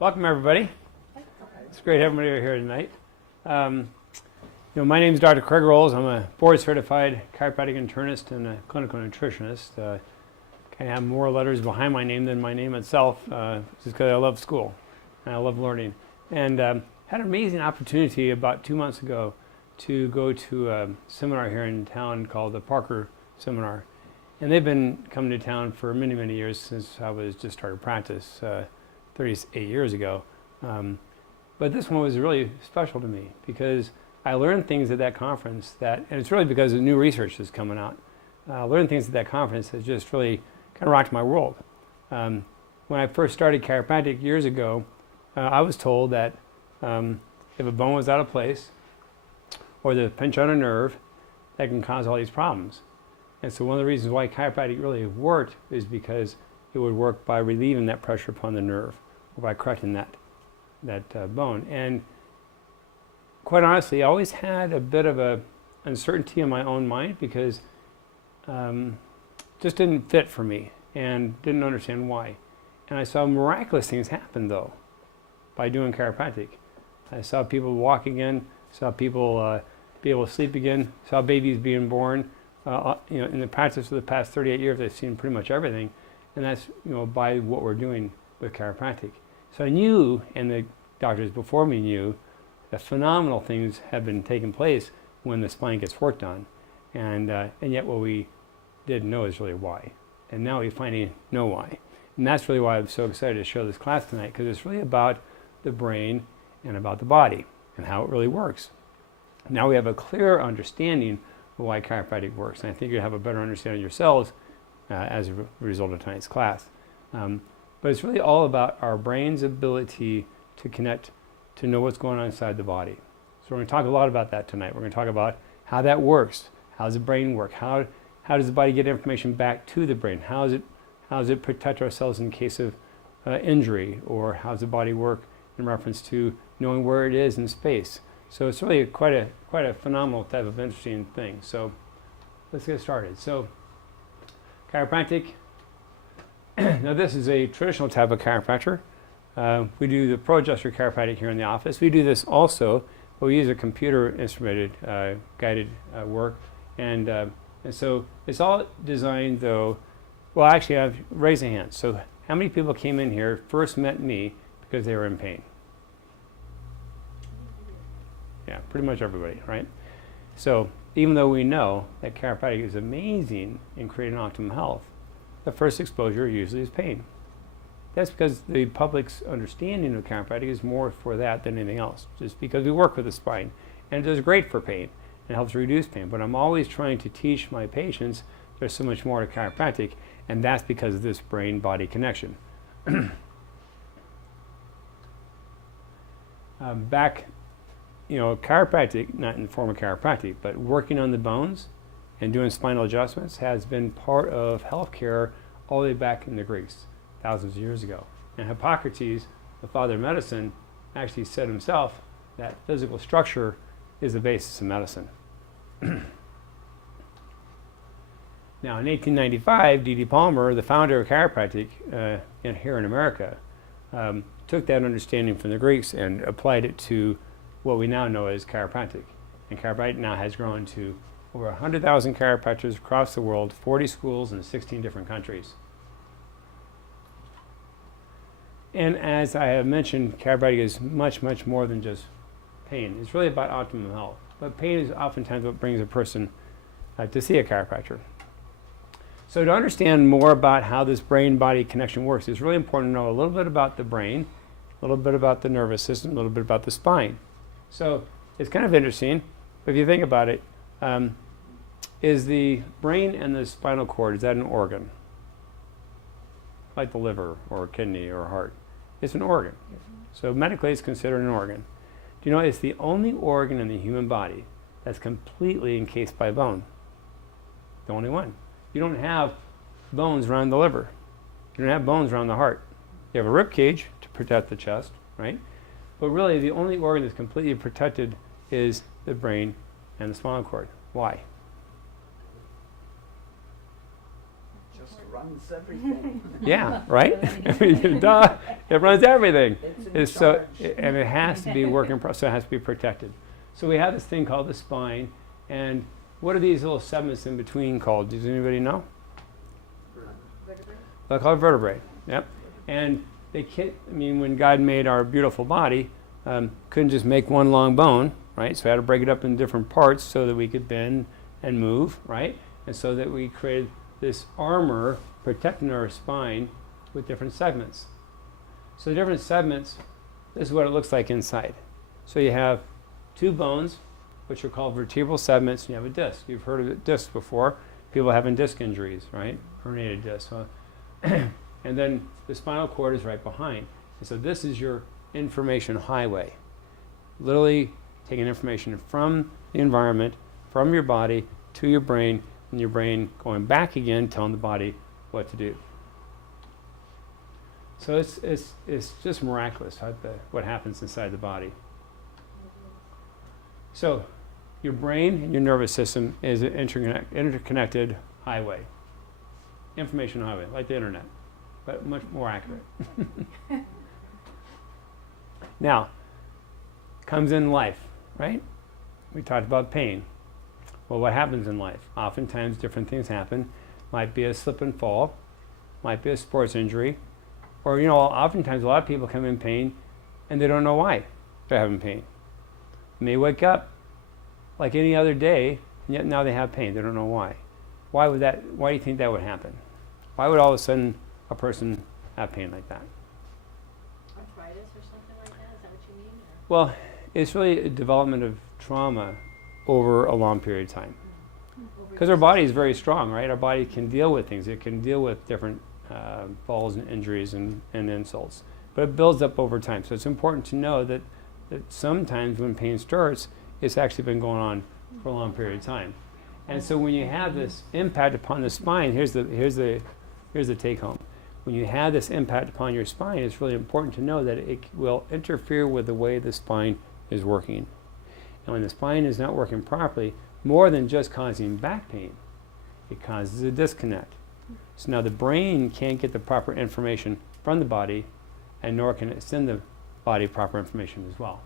Welcome, everybody. It's great having everybody here tonight. My name is Dr. Craig Rolls. I'm a board-certified chiropractic internist and a clinical nutritionist. I have more letters behind my name than my name itself, just because I love school and I love learning. And had an amazing opportunity about 2 months ago to go to a seminar here in town called the Parker Seminar. And they've been coming to town for many, many years since I was just started practice 38 years ago. But this one was really special to me because I learned things at that conference and it's really because of new research that's coming out. I learned things at that conference that just really kind of rocked my world. When I first started chiropractic years ago, I was told that if a bone was out of place or the pinch on a nerve, that can cause all these problems. And so one of the reasons why chiropractic really worked is because it would work by relieving that pressure upon the nerve or by correcting that bone. And quite honestly, I always had a bit of a uncertainty in my own mind because just didn't fit for me and didn't understand why. And I saw miraculous things happen though by doing chiropractic. I saw people walk again, saw people be able to sleep again, saw babies being born. In the practice for the past 38 years, I've seen pretty much everything, and that's by what we're doing with chiropractic. So I knew, and the doctors before me knew, that phenomenal things have been taking place when the spine gets worked on, and yet what we didn't know is really why, and now we finally know why, and that's really why I'm so excited to show this class tonight, because it's really about the brain and about the body and how it really works. Now we have a clear understanding of why chiropractic works, and I think you have a better understanding yourselves as a result of tonight's class. But it's really all about our brain's ability to connect, to know what's going on inside the body. So we're going to talk a lot about that tonight. We're going to talk about how that works. How does the brain work? How does the body get information back to the brain? How does it protect ourselves in case of injury? Or how does the body work in reference to knowing where it is in space? So it's really quite a phenomenal type of interesting thing. So let's get started. So chiropractic. Now this is a traditional type of chiropractor. We do the Pro Adjuster chiropractic here in the office. We do this also, but we use a computer instrumented guided work. And so it's all designed though, well actually I've raised a hand. So how many people came in here, first met me because they were in pain? Yeah, pretty much everybody, right? So even though we know that chiropractic is amazing in creating optimal health, the first exposure usually is pain. That's because the public's understanding of chiropractic is more for that than anything else, just because we work with the spine. And it does great for pain and helps reduce pain. But I'm always trying to teach my patients there's so much more to chiropractic, and that's because of this brain-body connection. Chiropractic, not in the form of chiropractic, but working on the bones and doing spinal adjustments has been part of healthcare all the way back in the Greeks, thousands of years ago. And Hippocrates, the father of medicine, actually said himself that physical structure is the basis of medicine. Now, in 1895, D.D. Palmer, the founder of chiropractic here in America, took that understanding from the Greeks and applied it to what we now know as chiropractic. And chiropractic now has grown to over 100,000 chiropractors across the world, 40 schools in 16 different countries. And as I have mentioned, chiropractic is much, much more than just pain. It's really about optimum health. But pain is oftentimes what brings a person to see a chiropractor. So to understand more about how this brain-body connection works, it's really important to know a little bit about the brain, a little bit about the nervous system, a little bit about the spine. So it's kind of interesting, but if you think about it, is the brain and the spinal cord, is that an organ? Like the liver or kidney or heart. It's an organ. So medically it's considered an organ. Do you know it's the only organ in the human body that's completely encased by bone? The only one. You don't have bones around the liver. You don't have bones around the heart. You have a rib cage to protect the chest, right? But really the only organ that's completely protected is the brain and the spinal cord. Why? Just right. runs everything. Yeah, right? I mean, duh, it runs everything. It's in charge. And it has to be working, so it has to be protected. So we have this thing called the spine, and what are these little segments in between called? Does anybody know? They're called vertebrae. Yep. And they can't, I mean, when God made our beautiful body, couldn't just make one long bone, right? So we had to break it up in different parts so that we could bend and move, right? And so that we created this armor protecting our spine with different segments. So the different segments, this is what it looks like inside. So you have two bones, which are called vertebral segments, and you have a disc. You've heard of discs before. People having disc injuries, right? Herniated disc. And then the spinal cord is right behind. And so this is your information highway. Literally taking information from the environment, from your body to your brain, and your brain going back again, telling the body what to do. So it's just miraculous what happens inside the body. So your brain and your nervous system is an interconnected highway, information highway, like the internet, but much more accurate. Now, comes in life, right? We talked about pain. Well, what happens in life? Oftentimes different things happen. Might be a slip and fall, might be a sports injury, or oftentimes a lot of people come in pain and they don't know why they're having pain. They may wake up like any other day, and yet now they have pain. They don't know why. Why do you think that would happen? Why would all of a sudden a person have pain like that? Arthritis or something like that? Is that what you mean? Or? Well, it's really a development of trauma over a long period of time. Because our body is very strong, right? Our body can deal with things. It can deal with different falls and injuries and insults. But it builds up over time. So it's important to know that sometimes when pain starts, it's actually been going on for a long period of time. And so when you have this impact upon the spine, here's the take home. When you have this impact upon your spine, it's really important to know that it will interfere with the way the spine is working. And when the spine is not working properly, more than just causing back pain, it causes a disconnect. So now the brain can't get the proper information from the body, and nor can it send the body proper information as well.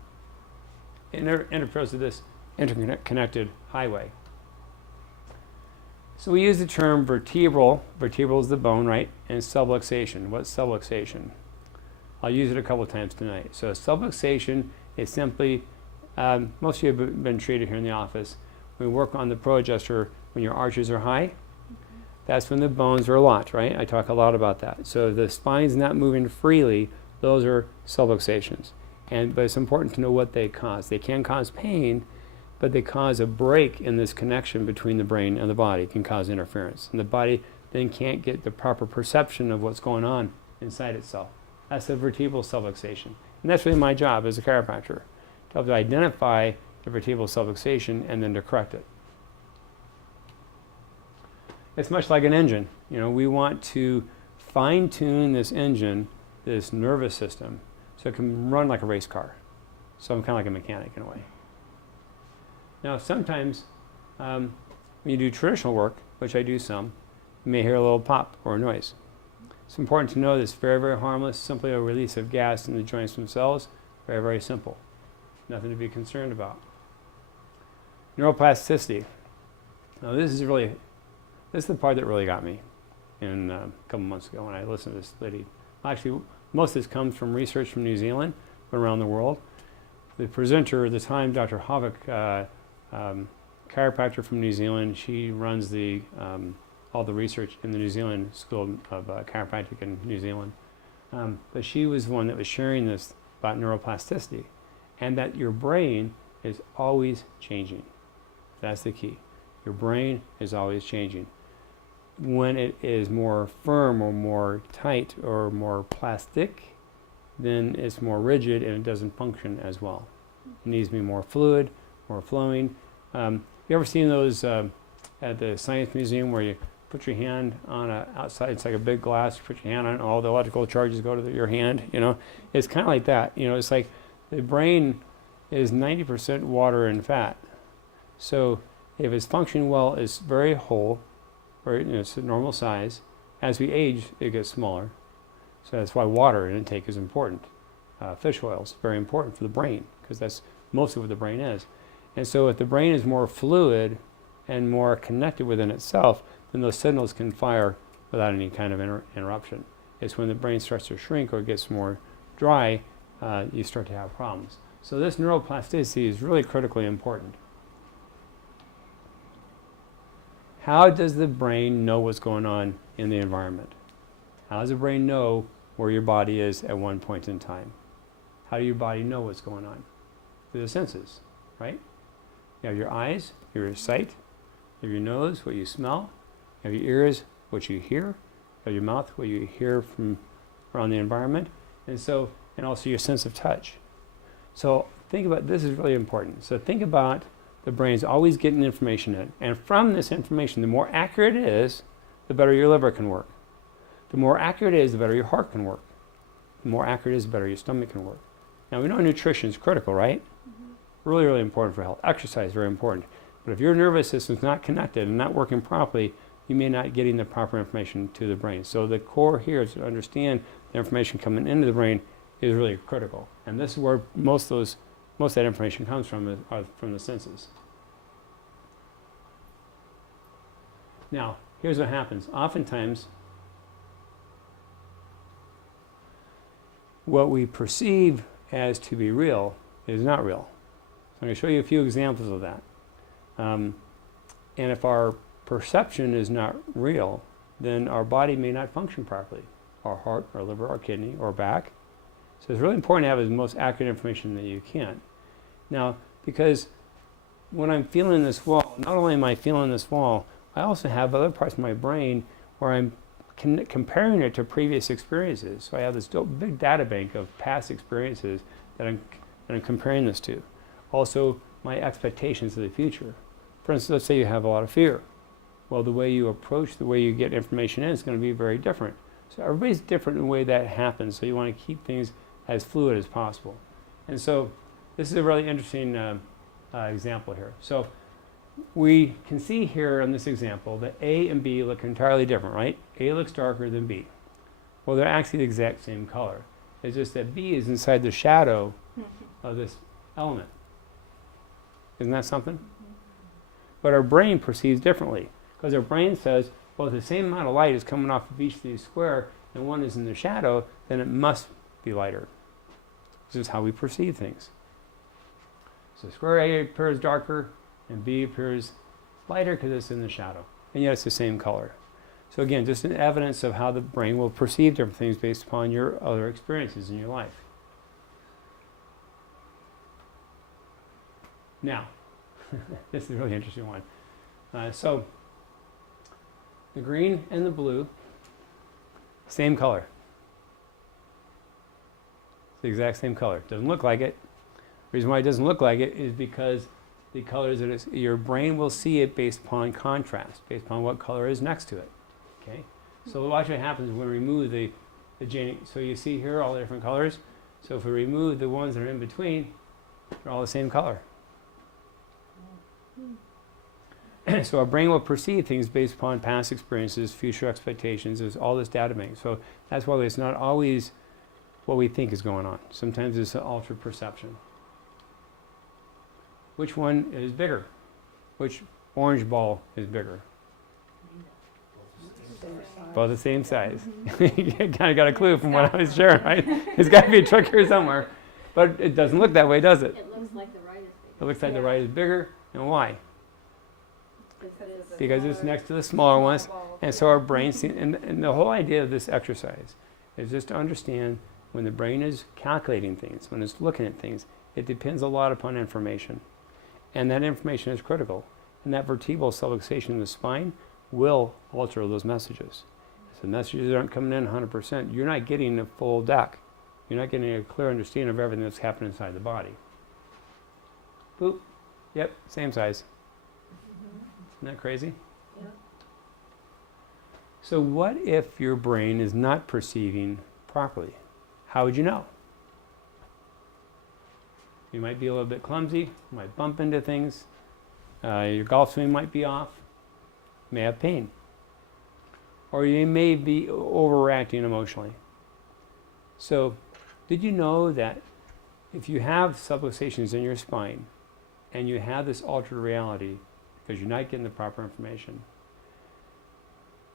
It interferes with this interconnected highway. So we use the term vertebral. Vertebral is the bone, right? And subluxation. What's subluxation? I'll use it a couple of times tonight. So subluxation is simply, most of you have been treated here in the office. We work on the pro adjuster when your arches are high. That's when the bones are locked, right? I talk a lot about that. So the spine's not moving freely. Those are subluxations. But it's important to know what they cause. They can cause pain, but they cause a break in this connection between the brain and the body. It can cause interference. And the body then can't get the proper perception of what's going on inside itself. That's a vertebral subluxation. And that's really my job as a chiropractor, to help to identify the vertebral subluxation and then to correct it. It's much like an engine. We want to fine-tune this engine, this nervous system, so it can run like a race car. So I'm kind of like a mechanic in a way. Now, sometimes when you do traditional work, which I do some, you may hear a little pop or a noise. It's important to know that it's very, very harmless, simply a release of gas in the joints themselves. Very, very simple. Nothing to be concerned about. Neuroplasticity. Now, this is the part that really got me in a couple months ago when I listened to this lady. Actually, most of this comes from research from New Zealand, but around the world. The presenter at the time, Dr. Havik, chiropractor from New Zealand, she runs all the research in the New Zealand School of Chiropractic in New Zealand. But she was the one that was sharing this about neuroplasticity, and that your brain is always changing. That's the key. Your brain is always changing. When it is more firm or more tight or more plastic, then it's more rigid and it doesn't function as well. It needs to be more fluid, more flowing. You ever seen those at the Science Museum where you put your hand on outside, it's like a big glass, you put your hand on it, all the electrical charges go to your hand, It's kind of like that. It's like the brain is 90% water and fat. So if it's functioning well, it's very whole, it's a normal size, As we age, it gets smaller. So that's why water intake is important. Fish oil is very important for the brain because that's mostly what the brain is. And so if the brain is more fluid and more connected within itself, then those signals can fire without any kind of interruption. It's when the brain starts to shrink or gets more dry, you start to have problems. So this neuroplasticity is really critically important. How does the brain know what's going on in the environment? How does the brain know where your body is at one point in time? How do your body know what's going on? Through the senses, right? You have your eyes, your sight, you have your nose, what you smell, you have your ears, what you hear, you have your mouth, what you hear from around the environment, and also your sense of touch. So think about, this is really important. So think about the brain's always getting information in. And from this information, the more accurate it is, the better your liver can work. The more accurate it is, the better your heart can work. The more accurate it is, the better your stomach can work. Now we know nutrition is critical, right? Mm-hmm. Really, really important for health. Exercise is very important. But if your nervous system is not connected and not working properly, you may not getting the proper information to the brain. So the core here is to understand the information coming into the brain is really critical. And this is where most of that information comes from, are from the senses. Now, here's what happens. Oftentimes, what we perceive as to be real is not real. So I'm going to show you a few examples of that. And if our perception is not real, then our body may not function properly. Our heart, our liver, our kidney, or back. So it's really important to have the most accurate information that you can. Now, because when I'm feeling this wall, not only am I feeling this wall, I also have other parts of my brain where I'm comparing it to previous experiences. So I have this big data bank of past experiences that I'm comparing this to. Also, my expectations of the future. For instance, let's say you have a lot of fear. Well, the way you approach, the way you get information in is going to be very different. So everybody's different in the way that happens, so you want to keep things as fluid as possible. And so this is a really interesting example here. So we can see here in this example that A and B look entirely different, right? A looks darker than B. Well, they're actually the exact same color. It's just that B is inside the shadow of this element. Isn't that something? But our brain perceives differently, because our brain says, well, if the same amount of light is coming off of each of these square and one is in the shadow, then it must be lighter. This is how we perceive things. So square A appears darker and B appears lighter because it's in the shadow. And yet it's the same color. So again, just an evidence of how the brain will perceive different things based upon your other experiences in your life. Now, this is a really interesting one. So the green and the blue, same color. It's the exact same color. Doesn't look like it. The reason why it doesn't look like it is because the colors that your brain will see it based upon contrast, based upon what color is next to it. Okay. So watch what happens when we remove the so you see here all the different colors. So if we remove the ones that are in between, they're all the same color. So our brain will perceive things based upon past experiences, future expectations. There's all this data bank. So that's why it's not always what we think is going on. Sometimes it's an altered perception. Which one is bigger? Which orange ball is bigger? Both the same size. You kind of got a clue from what I was sharing, right? There's got to be a trick here somewhere. But it doesn't look that way, does it? It looks like the right is bigger. It looks like the right is bigger. And why? Because it's next to the smaller ones. And so our brain sees, and the whole idea of this exercise is just to understand when the brain is calculating things, when it's looking at things, it depends a lot upon information. And that information is critical. And that vertebral subluxation in the spine will alter those messages. If the messages aren't coming in 100%, you're not getting a full deck. You're not getting a clear understanding of everything that's happening inside the body. Boop. Yep, same size. Isn't that crazy? Yeah. So what if your brain is not perceiving properly? How would you know? You might be a little bit clumsy, you might bump into things, your golf swing might be off, you may have pain. or you may be overreacting emotionally. So, did you know that if you have subluxations in your spine and you have this altered reality because you're not getting the proper information,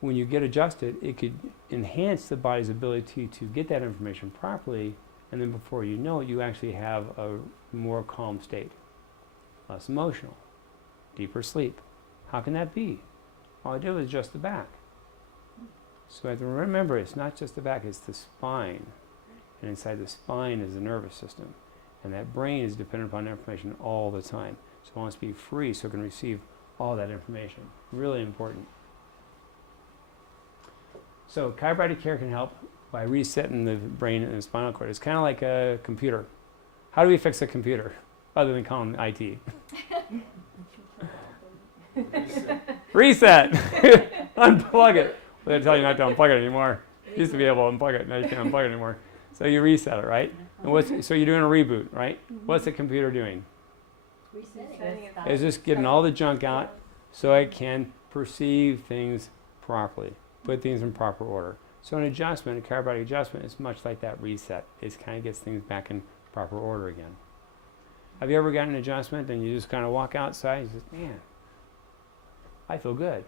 when you get adjusted, it could enhance the body's ability to get that information properly, and then before you know it, you actually have a more calm state, less emotional, deeper sleep. How can that be? All I did was adjust the back. So I have to remember, it's not just the back, it's the spine. And inside the spine is the nervous system. And that brain is dependent upon information all the time. So it wants to be free so it can receive all that information. Really important. So chiropractic care can help by resetting the brain and the spinal cord. It's kind of like a computer. How do we fix a computer other than calling IT? Reset. Unplug it. Well, they tell you not to unplug it anymore. You used to be able to unplug it. Now you can't unplug it anymore. So you reset it, right? And so you're doing a reboot, right? What's the computer doing? Resetting. It's just getting all the junk out so it can perceive things properly, put things in proper order. So an adjustment, a chiropractic adjustment, is much like that reset. It kind of gets things back in proper order again. Have you ever gotten an adjustment and you just kind of walk outside and you say, man, I feel good.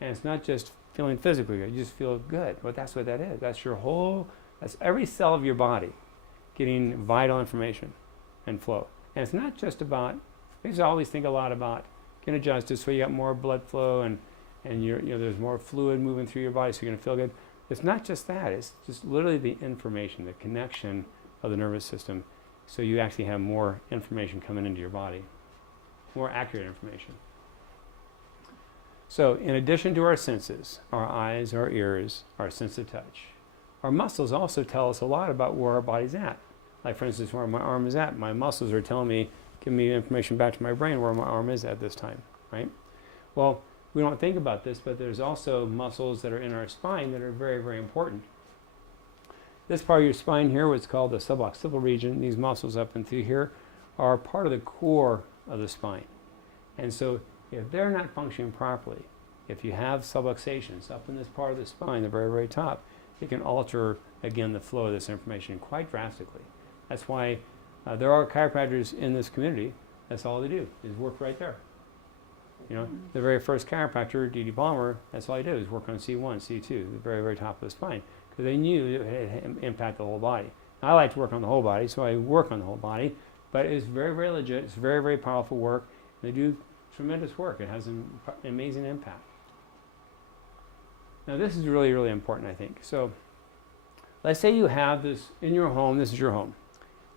And it's not just feeling physically good, you just feel good. Well, that's what that is. That's every cell of your body getting vital information and flow. And it's not just about, I used to always think a lot about getting adjusted so you got more blood flow and there's more fluid moving through your body so you're going to feel good. It's not just that. It's just literally the information, the connection of the nervous system, so you actually have more information coming into your body, more accurate information. So in addition to our senses, our eyes, our ears, our sense of touch, our muscles also tell us a lot about where our body's at. Like for instance, where my arm is at. My muscles are telling me, giving me information back to my brain where my arm is at this time, right? Well, we don't think about this, but there's also muscles that are in our spine that are very, very important. This part of your spine here, what's called the suboccipital region, these muscles up and through here, are part of the core of the spine. And so if they're not functioning properly, if you have subluxations up in this part of the spine, the very, very top, it can alter, again, the flow of this information quite drastically. That's why there are chiropractors in this community, that's all they do, is work right there. You know, the very first chiropractor, D.D. Palmer, that's all he did was work on C1, C2, the very, very top of the spine, because they knew it had impact the whole body. Now, I like to work on the whole body, so I work on the whole body, but it's very, very legit. It's very, very powerful work. They do tremendous work. It has an amazing impact. Now, this is really, really important, I think. So, let's say you have this in your home. This is your home.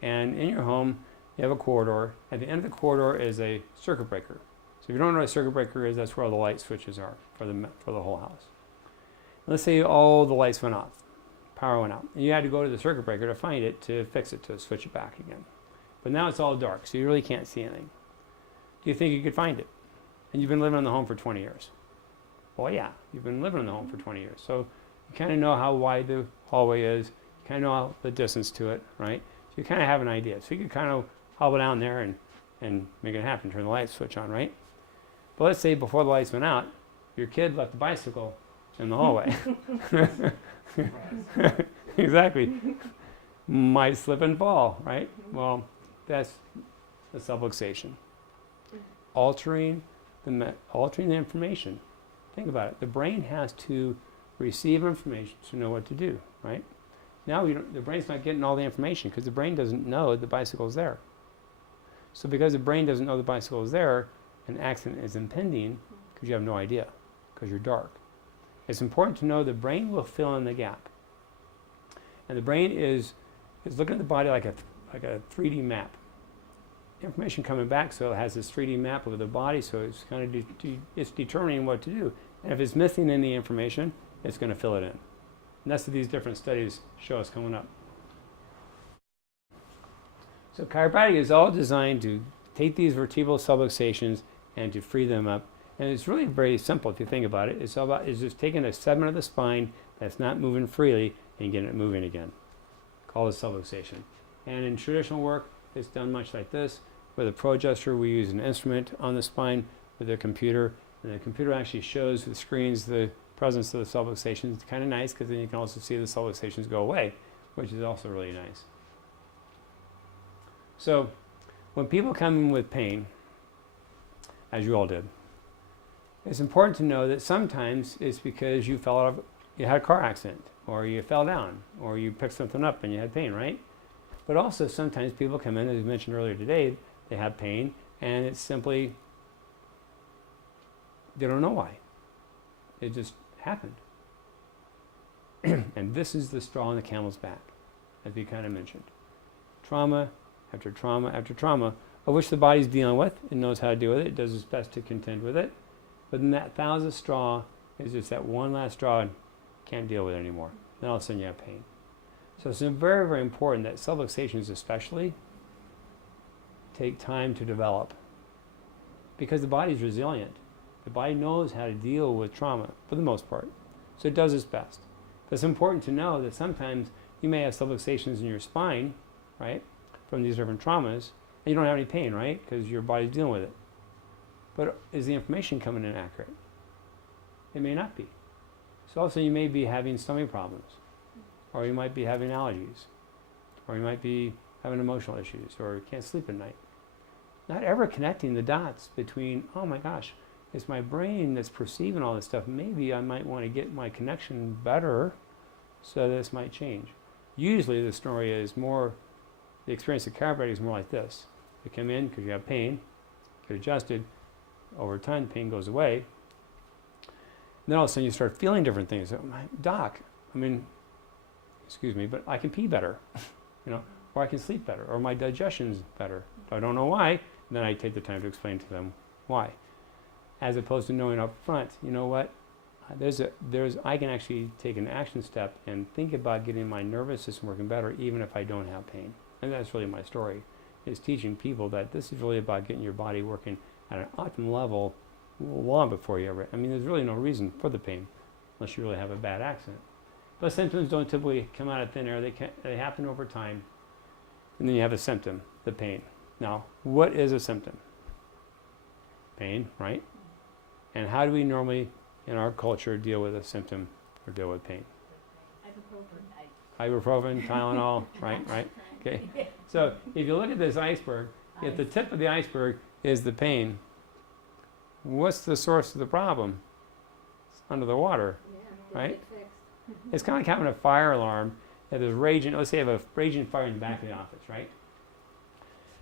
And in your home, you have a corridor. At the end of the corridor is a circuit breaker. So if you don't know what a circuit breaker is, that's where all the light switches are for the whole house. Let's say all the lights went off, power went out, and you had to go to the circuit breaker to find it, to fix it, to switch it back again. But now it's all dark, so you really can't see anything. Do you think you could find it? And you've been living in the home for 20 years. Well, yeah, you've been living in the home for 20 years. So you kind of know how wide the hallway is. You kind of know the distance to it, right? So you kind of have an idea. So you could kind of hobble down there and make it happen, turn the light switch on, right? But let's say before the lights went out, your kid left the bicycle in the hallway. Exactly. Might slip and fall, right? Well, that's the subluxation. Altering the information. Think about it. The brain has to receive information to know what to do, right? Now the brain's not getting all the information because the brain doesn't know the bicycle's there. So because the brain doesn't know the bicycle is there, an accident is impending because you have no idea, because you're dark. It's important to know the brain will fill in the gap. And the brain is looking at the body like a 3D map. Information coming back, so it has this 3D map of the body, so it's kind of it's determining what to do. And if it's missing any information, it's going to fill it in. And that's what these different studies show us coming up. So chiropractic is all designed to take these vertebral subluxations and to free them up. And it's really very simple if you think about it. It's just taking a segment of the spine that's not moving freely and getting it moving again. Called a subluxation. And in traditional work, it's done much like this. With a pro adjuster, we use an instrument on the spine with a computer, and the computer actually shows the screens the presence of the subluxations. It's kind of nice because then you can also see the subluxations go away, which is also really nice. So when people come in with pain, as you all did, it's important to know that sometimes it's because you had a car accident, or you fell down, or you picked something up and you had pain, right? But also sometimes people come in, as we mentioned earlier today, they have pain, and it's simply, they don't know why. It just happened. And this is the straw on the camel's back, as we kind of mentioned. Trauma after trauma after trauma, of which the body's dealing with. It knows how to deal with it. It does its best to contend with it. But then that 1,000th straw is just that one last straw and can't deal with it anymore. Then all of a sudden you have pain. So it's very, very important that subluxations especially take time to develop, because the body's resilient. The body knows how to deal with trauma for the most part. So it does its best. But it's important to know that sometimes you may have subluxations in your spine, right, from these different traumas, and you don't have any pain, right, because your body's dealing with it. But is the information coming in accurate? It may not be. So also you may be having stomach problems, or you might be having allergies, or you might be having emotional issues, or you can't sleep at night. Not ever connecting the dots between, oh my gosh, it's my brain that's perceiving all this stuff. Maybe I might want to get my connection better so this might change. Usually the story is more, the experience of chiropractic is more like this. You come in because you have pain, get adjusted, over time the pain goes away, and then all of a sudden you start feeling different things. Oh, my doc, excuse me, but I can pee better, or I can sleep better, or my digestion's better. I don't know why, and then I take the time to explain to them why. As opposed to knowing up front, you know what, I can actually take an action step and think about getting my nervous system working better even if I don't have pain. And that's really my story, is teaching people that this is really about getting your body working at an optimal level long before you ever, there's really no reason for the pain unless you really have a bad accident. But symptoms don't typically come out of thin air. They happen over time. And then you have a symptom, the pain. Now, what is a symptom? Pain, right? And how do we normally, in our culture, deal with a symptom or deal with pain? Ibuprofen, Tylenol, right? Okay. So if you look at this iceberg, if the tip of the iceberg is the pain, what's the source of the problem? It's under the water, right? It's kind of like having a fire alarm that is raging. Let's say you have a raging fire in the back of the office, right?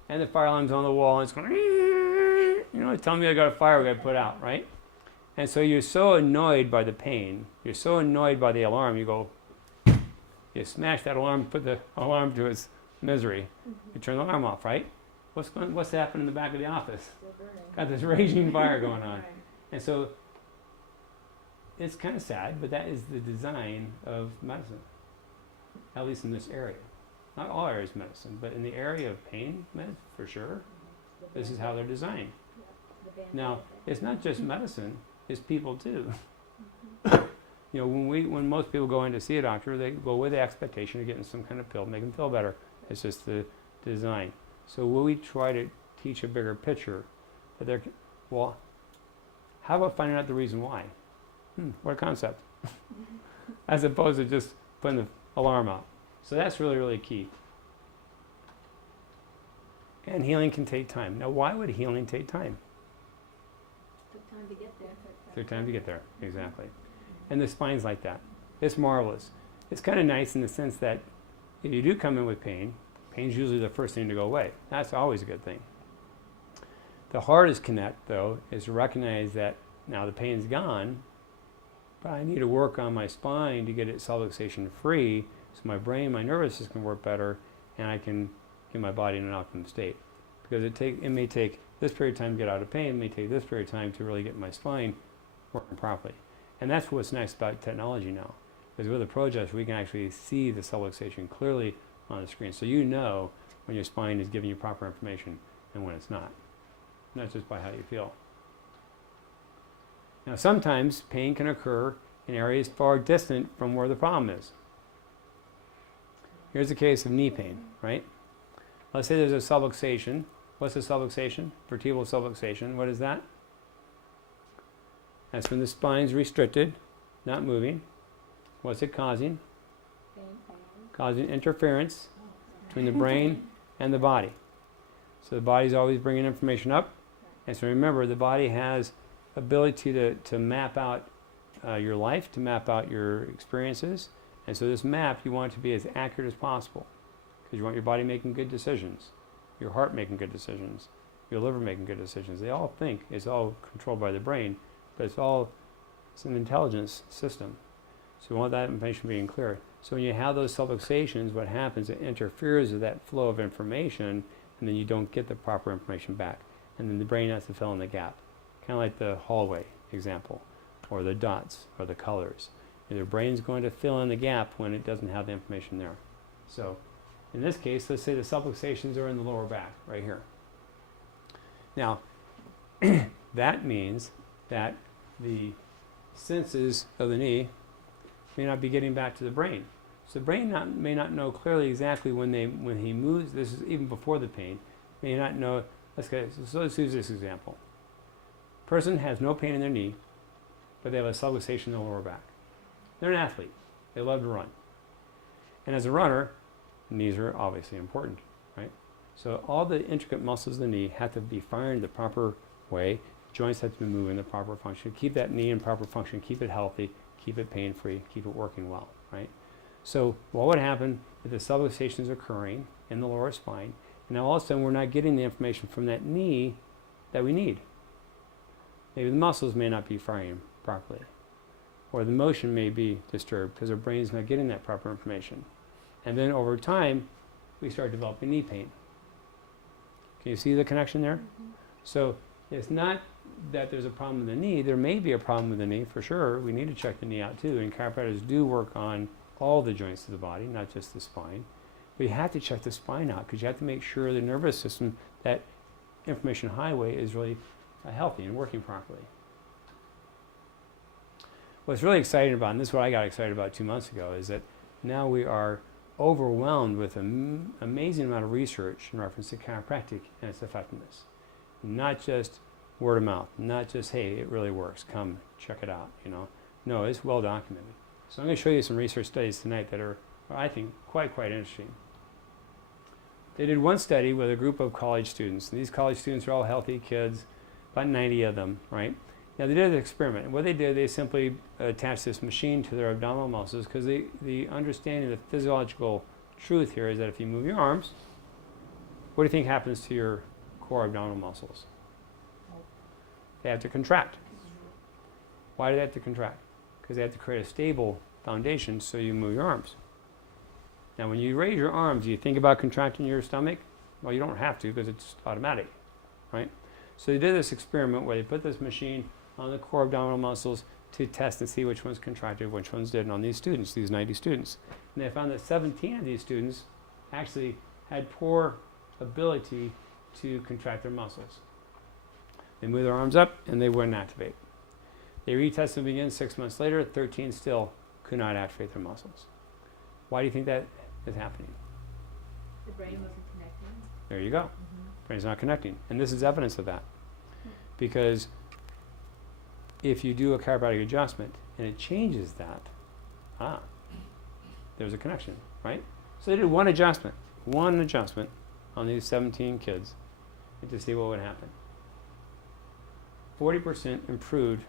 And the fire alarm's on the wall and it's going, telling me I got a fire we got to put out, right? And so you're so annoyed by the pain, you're so annoyed by the alarm, you smash that alarm, put the alarm to its misery, you turn the alarm off, right? What's happening in the back of the office? Got this raging fire going on. And so it's kind of sad, but that is the design of medicine, at least in this area. Not all areas of medicine, but in the area of pain med, for sure, this is how they're designed. Now, it's not just medicine, it's people too. When most people go in to see a doctor, they go with the expectation of getting some kind of pill, make them feel better. It's just the design. So will we try to teach a bigger picture? How about finding out the reason why? What a concept. As opposed to just putting the alarm out. So that's really, really key. And healing can take time. Now, why would healing take time? Took time to get there. Took time to get there, exactly. And the spine's like that. It's marvelous. It's kind of nice in the sense that if you do come in with pain, pain's usually the first thing to go away. That's always a good thing. The hardest connect, though, is to recognize that now the pain's gone, but I need to work on my spine to get it subluxation free so my brain, my nervous system can work better and I can get my body in an optimum state. Because it may take this period of time to get out of pain, it may take this period of time to really get my spine working properly. And that's what's nice about technology now. Because with the project, we can actually see the subluxation clearly on the screen. So you know when your spine is giving you proper information and when it's not. Not just by how you feel. Now sometimes pain can occur in areas far distant from where the problem is. Here's a case of knee pain, right? Let's say there's a subluxation. What's a subluxation? Vertebral subluxation. What is that? That's when the spine's restricted not moving. What's it causing? Pain. Causing interference between the brain and the body. So the body's always bringing information up. And so remember, the body has ability to map out your life, to map out your experiences. And so this map, you want it to be as accurate as possible, because you want your body making good decisions, your heart making good decisions, your liver making good decisions. They all think. It's all controlled by the brain, but it's an intelligence system. So we want that information being clear. So when you have those subluxations, what happens, it interferes with that flow of information, and then you don't get the proper information back. And then the brain has to fill in the gap. Kind of like the hallway example, or the dots, or the colors. And the brain's going to fill in the gap when it doesn't have the information there. So in this case, let's say the subluxations are in the lower back, right here. Now, that means that the senses of the knee may not be getting back to the brain. So the brain may not know clearly exactly when he moves. This is even before the pain. May not know. So let's use this example. Person has no pain in their knee, but they have a subluxation in the lower back. They're an athlete. They love to run. And as a runner, knees are obviously important, right? So all the intricate muscles of the knee have to be firing the proper way. Joints have to be moving in the proper function. Keep that knee in proper function. Keep it healthy. Keep it pain-free. Keep it working well, right? So what would happen if the subluxation is occurring in the lower spine, and now all of a sudden we're not getting the information from that knee that we need? Maybe the muscles may not be firing properly, or the motion may be disturbed because our brain is not getting that proper information. And then over time, we start developing knee pain. Can you see the connection there? Mm-hmm. So it's not that there's a problem with the knee. There may be a problem with the knee for sure. We need to check the knee out too. And chiropractors do work on all the joints of the body, not just the spine. But you have to check the spine out because you have to make sure the nervous system, that information highway, is really healthy and working properly. What's really exciting about, and this is what I got excited about 2 months ago, is that now we are overwhelmed with an amazing amount of research in reference to chiropractic and its effectiveness. Not just word of mouth, not just, hey, it really works, come check it out, you know. No, it's well documented. So I'm going to show you some research studies tonight that are, I think, quite interesting. They did one study with a group of college students. And these college students are all healthy kids, about 90 of them, right? Now they did an experiment. And what they did, they simply attached this machine to their abdominal muscles, because the understanding of the physiological truth here is that if you move your arms, what do you think happens to your core abdominal muscles? They have to contract. Why do they have to contract? Because they have to create a stable foundation so you move your arms. Now when you raise your arms, do you think about contracting your stomach? Well, you don't have to because it's automatic, right? So they did this experiment where they put this machine on the core abdominal muscles to test and see which ones contracted, which ones didn't on these students, these 90 students. And they found that 17 of these students actually had poor ability to contract their muscles. They moved their arms up and they wouldn't activate. They retested them again 6 months later, 13 still could not activate their muscles. Why do you think that is happening? The brain wasn't connecting. There you go. Mm-hmm. Brain's not connecting. And this is evidence of that. Because if you do a chiropractic adjustment and it changes that, there's a connection, right? So they did one adjustment on these 17 kids to see what would happen. 40% improved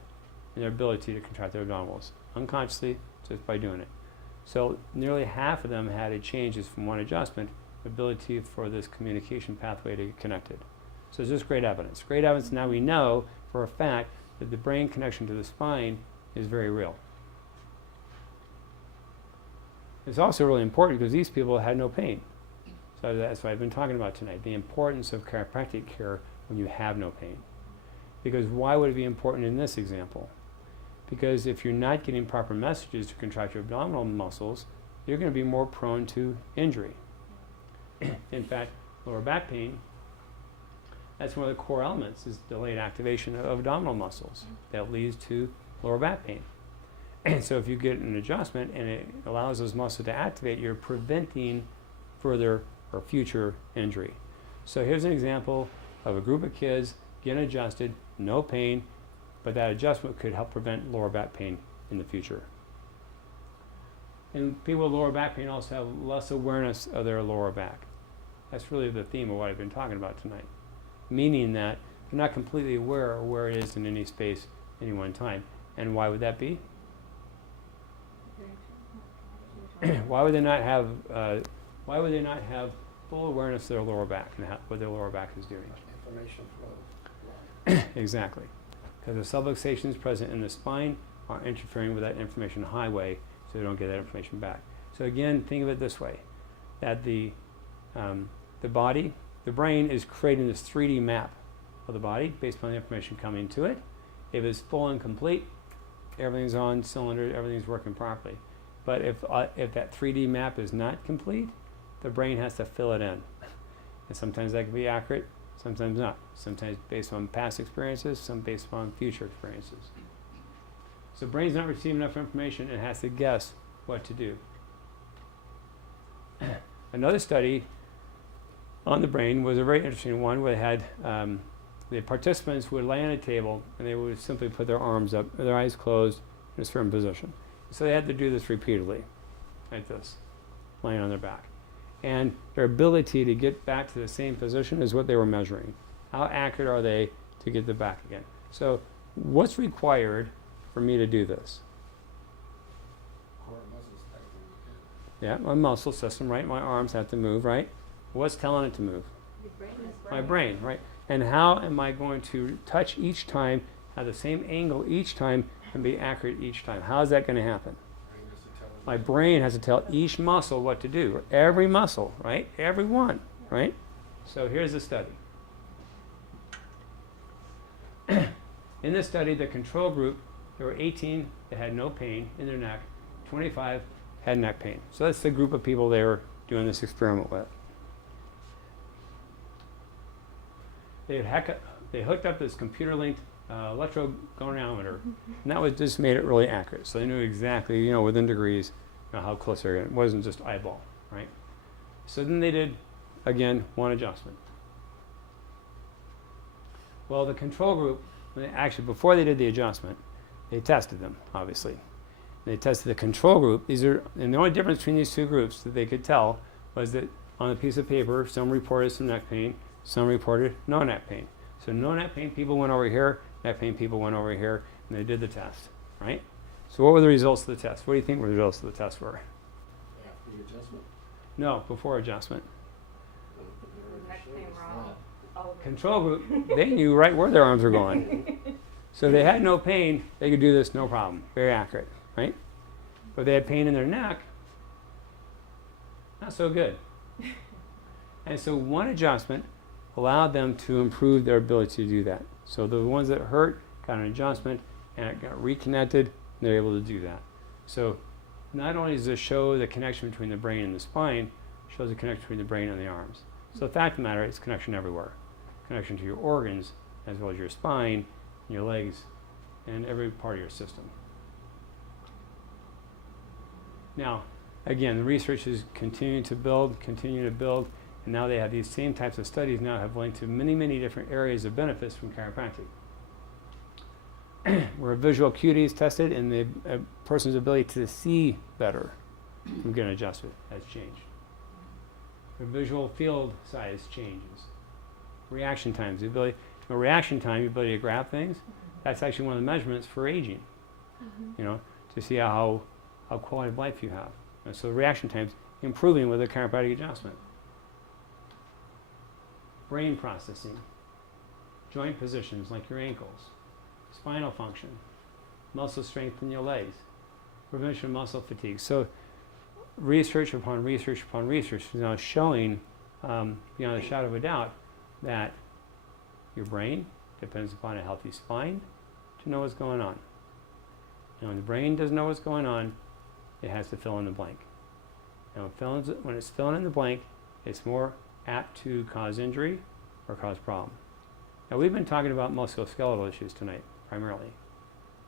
in their ability to contract their abdominals, unconsciously, just by doing it. So nearly half of them had a changes from one adjustment, ability for this communication pathway to get connected. So it's just great evidence. Great evidence. Now we know for a fact that the brain connection to the spine is very real. It's also really important because these people had no pain. So that's what I've been talking about tonight, the importance of chiropractic care when you have no pain. Because why would it be important in this example? Because if you're not getting proper messages to contract your abdominal muscles, you're going to be more prone to injury. In fact, lower back pain, that's one of the core elements, is delayed activation of abdominal muscles. That leads to lower back pain. And so if you get an adjustment and it allows those muscles to activate, you're preventing further or future injury. So here's an example of a group of kids getting adjusted, no pain, but that adjustment could help prevent lower back pain in the future. And people with lower back pain also have less awareness of their lower back. That's really the theme of what I've been talking about tonight. Meaning that they're not completely aware of where it is in any space, any one time. And why would that be? Why would they not have full awareness of their lower back and what their lower back is doing? Information flow. Exactly. Because the subluxations present in the spine are interfering with that information highway, so they don't get that information back. So again, think of it this way, that the body, the brain is creating this 3D map of the body based upon the information coming to it. If it's full and complete, everything's on cylinder, everything's working properly. But if that 3D map is not complete, the brain has to fill it in. And sometimes that can be accurate, sometimes not. Sometimes based on past experiences, some based upon future experiences. So the brain's not receiving enough information and has to guess what to do. Another study on the brain was a very interesting one where they had the participants would lay on a table and they would simply put their arms up, their eyes closed in a certain position. So they had to do this repeatedly, like this, laying on their back. And their ability to get back to the same position is what they were measuring. How accurate are they to get them back again? So what's required for me to do this? Core muscles tightening. Yeah, my muscle system, right? My arms have to move, right? What's telling it to move? Your brain is My brain, right? And how am I going to touch each time, have the same angle each time, and be accurate each time? How is that going to happen? Brain has to tell it. My brain has to tell each muscle what to do. Every muscle, right? Every one, right? So here's the study. In this study, the control group, there were 18 that had no pain in their neck, 25 had neck pain. So that's the group of people they were doing this experiment with. They hooked up this computer-linked electrogoniometer, and that was just made it really accurate. So they knew exactly, within degrees, how close they were. It wasn't just eyeball, right? So then they did, again, one adjustment. Well, the control group, before they did the adjustment, they tested them, obviously. They tested the control group. And the only difference between these two groups that they could tell was that on a piece of paper, some reported some neck pain, some reported no neck pain. So no neck pain people went over here, neck pain people went over here, and they did the test, right? So what were the results of the test? What do you think the results of the test were? After the adjustment. No, before adjustment. Neck pain wrong. All of it. Control group, they knew right where their arms were going. So if they had no pain, they could do this no problem. Very accurate, right? But if they had pain in their neck, not so good. And so one adjustment allowed them to improve their ability to do that. So the ones that hurt got an adjustment and it got reconnected, and they're able to do that. So not only does this show the connection between the brain and the spine, it shows the connection between the brain and the arms. So the fact of the matter, it's connection everywhere. Connection to your organs, as well as your spine, your legs, and every part of your system. Now, again, the research is continuing to build, and now they have these same types of studies now have linked to many, many different areas of benefits from chiropractic. Where visual acuity is tested and the person's ability to see better from getting adjusted has changed. The visual field size changes. Reaction times, the ability to grab things, that's actually one of the measurements for aging, to see how quality of life you have. And so reaction times improving with a chiropractic adjustment. Brain processing, joint positions like your ankles, spinal function, muscle strength in your legs, prevention of muscle fatigue. So research upon research upon research is now showing, beyond a shadow of a doubt, that your brain depends upon a healthy spine to know what's going on. And when the brain doesn't know what's going on, it has to fill in the blank. And when it's filling in the blank, it's more apt to cause injury or cause problem. Now we've been talking about musculoskeletal issues tonight, primarily.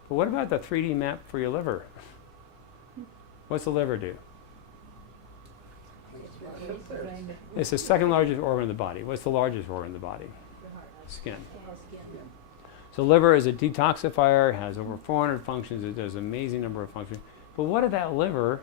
But what about the 3D map for your liver? What's the liver do? It's the second largest organ of the body. What's the largest organ of the body? Skin. So liver is a detoxifier, has over 400 functions, it does an amazing number of functions. But what if that liver,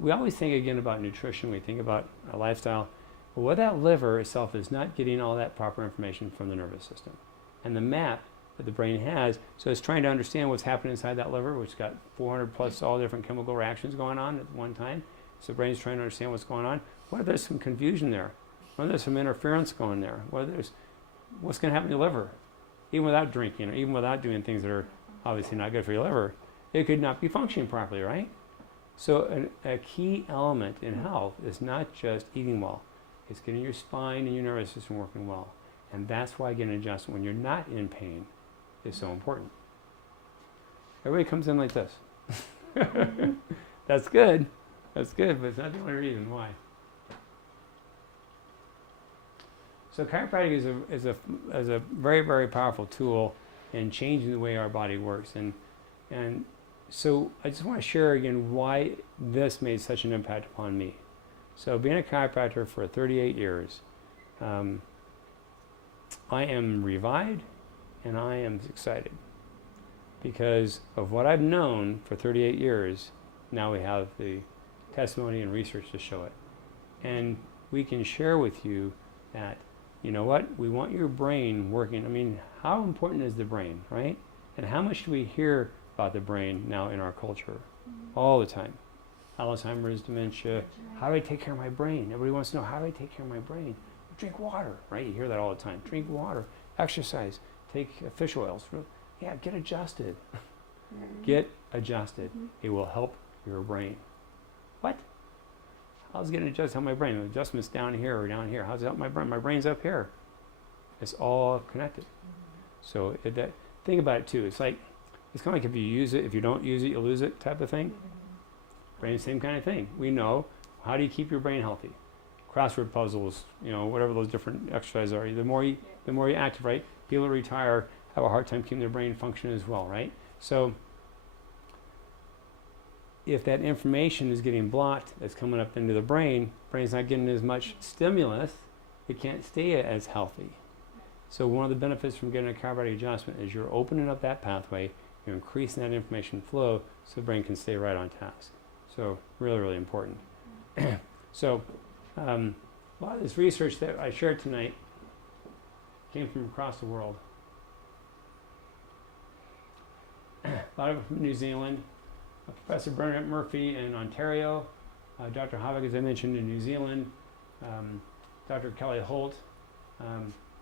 we always think again about nutrition, we think about our lifestyle, but what that liver itself is not getting all that proper information from the nervous system. And the map that the brain has, so it's trying to understand what's happening inside that liver, which got 400 plus all different chemical reactions going on at one time. So the brain's trying to understand what's going on. What if there's some confusion there? What if there's some interference going there? What if there's, what's going to happen to your liver? Even without drinking or even without doing things that are obviously not good for your liver, it could not be functioning properly, right? So a key element in health is not just eating well. It's getting your spine and your nervous system working well. And that's why getting an adjustment when you're not in pain is so important. Everybody comes in like this. That's good. That's good, but it's not the only reason why. So chiropractic is a very, very powerful tool in changing the way our body works. And so I just want to share again why this made such an impact upon me. So being a chiropractor for 38 years, I am revived and I am excited because of what I've known for 38 years. Now we have the testimony and research to show it. And we can share with you that, you know what, we want your brain working. I mean, how important is the brain, right? And how much do we hear about the brain now in our culture? All the time. Alzheimer's, dementia. How do I take care of my brain? Everybody wants to know, how do I take care of my brain? Drink water, right? You hear that all the time. Drink water, exercise, take fish oils. Yeah, get adjusted. Get adjusted. It will help your brain. What? How's it getting adjusted on my brain? The adjustment's down here or down here. How's it help my brain? My brain's up here. It's all connected. So think about it too. It's kind of like if you use it, if you don't use it, you lose it type of thing. Brain, same kind of thing. We know, how do you keep your brain healthy? Crossword puzzles, whatever those different exercises are. The more you active, right? People who retire have a hard time keeping their brain functioning as well, right? So if that information is getting blocked, that's coming up into the brain's not getting as much stimulus, it can't stay as healthy. So one of the benefits from getting a chiropractic adjustment is you're opening up that pathway, you're increasing that information flow so the brain can stay right on task. So really, really important. So a lot of this research that I shared tonight came from across the world. A lot of it from New Zealand. Professor Bernard Murphy in Ontario, Dr. Havik, as I mentioned, in New Zealand, Dr. Kelly Holt,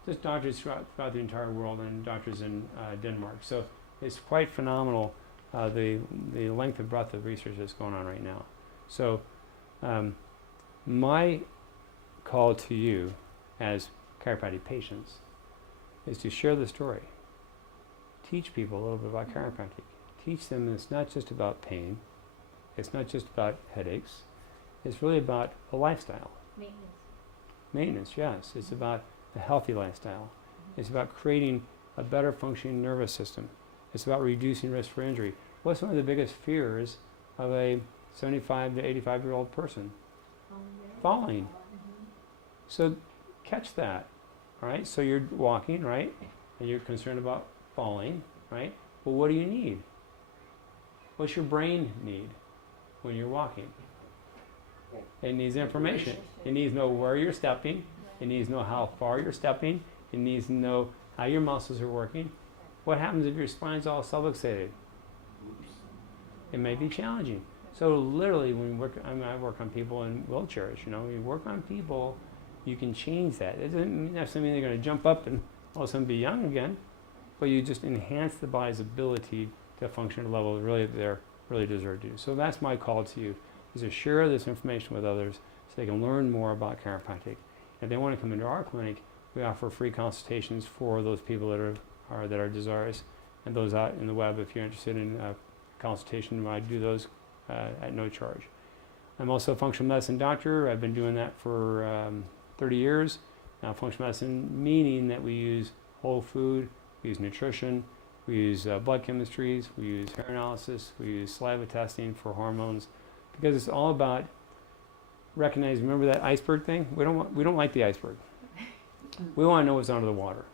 just doctors throughout the entire world, and doctors in Denmark. So it's quite phenomenal, the length and breadth of research that's going on right now. So my call to you as chiropractic patients is to share the story. Teach people a little bit about chiropractic. Teach them it's not just about pain, it's not just about headaches, it's really about a lifestyle. Maintenance, yes. It's about a healthy lifestyle. It's about creating a better functioning nervous system. It's about reducing risk for injury. What's one of the biggest fears of a 75 to 85-year-old person? Falling. So catch that, all right? So you're walking, right? And you're concerned about falling, right? Well, what do you need? What's your brain need when you're walking? It needs information. It needs to know where you're stepping. It needs to know how far you're stepping. It needs to know how your muscles are working. What happens if your spine's all subluxated? It may be challenging. So literally, when we work, I work on people in wheelchairs. You work on people, you can change that. It doesn't necessarily mean they're going to jump up and all of a sudden be young again, but you just enhance the body's ability to function at a level they really deserve to do. So that's my call to you, is to share this information with others so they can learn more about chiropractic. If they want to come into our clinic, we offer free consultations for those people that are desirous, and those out in the web. If you're interested in a consultation, I do those at no charge. I'm also a functional medicine doctor. I've been doing that for 30 years. Now, functional medicine meaning that we use whole food, we use nutrition, we use blood chemistries, we use hair analysis, we use saliva testing for hormones, because it's all about recognizing. Remember that iceberg thing? We don't like the iceberg. We want to know what's under the water.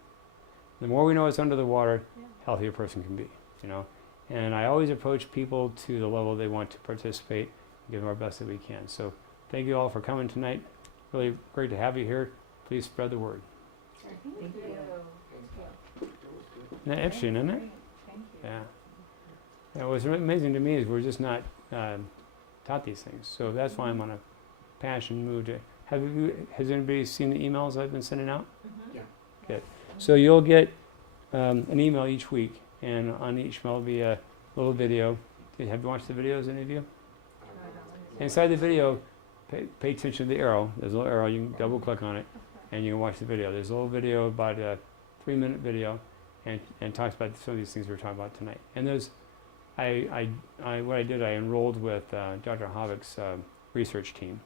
The more we know what's under the water, Yeah. healthier a person can be, you know. And I always approach people to the level they want to participate, give them our best that we can. So thank you all for coming tonight. Really great to have you here. Please spread the word. Thank Thank you. you. That was good. Isn't that interesting, isn't it? Thank you. Yeah. Yeah, what's really amazing to me is we're just not taught these things. So that's why I'm on a passion mood to. Has anybody seen the emails I've been sending out? Yeah. Good. So you'll get an email each week, and on each email will be a little video. Have you watched the videos, any of you? Inside the video, pay attention to the arrow. There's a little arrow. You can double click on it, and you can watch the video. There's a little video, about a 3-minute video, and talks about some of these things we're talking about tonight. And there's, what I did, I enrolled with Dr. Havek's research team.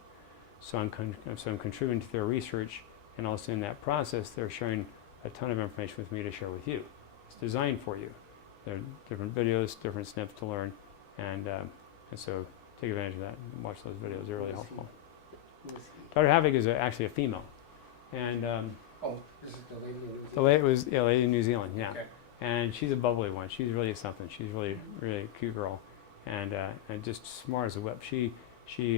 So I'm contributing to their research, and also in that process, they're sharing a ton of information with me to share with you. It's designed for you. There are different videos, different snips to learn, and so take advantage of that and watch those videos. They're really helpful. Who is he? Dr. Havek is actually a female, and Oh, this is the lady in New Zealand? the lady was a lady in New Zealand, yeah. Okay. And she's a bubbly one. She's really something. She's really a cute girl, and just smart as a whip. She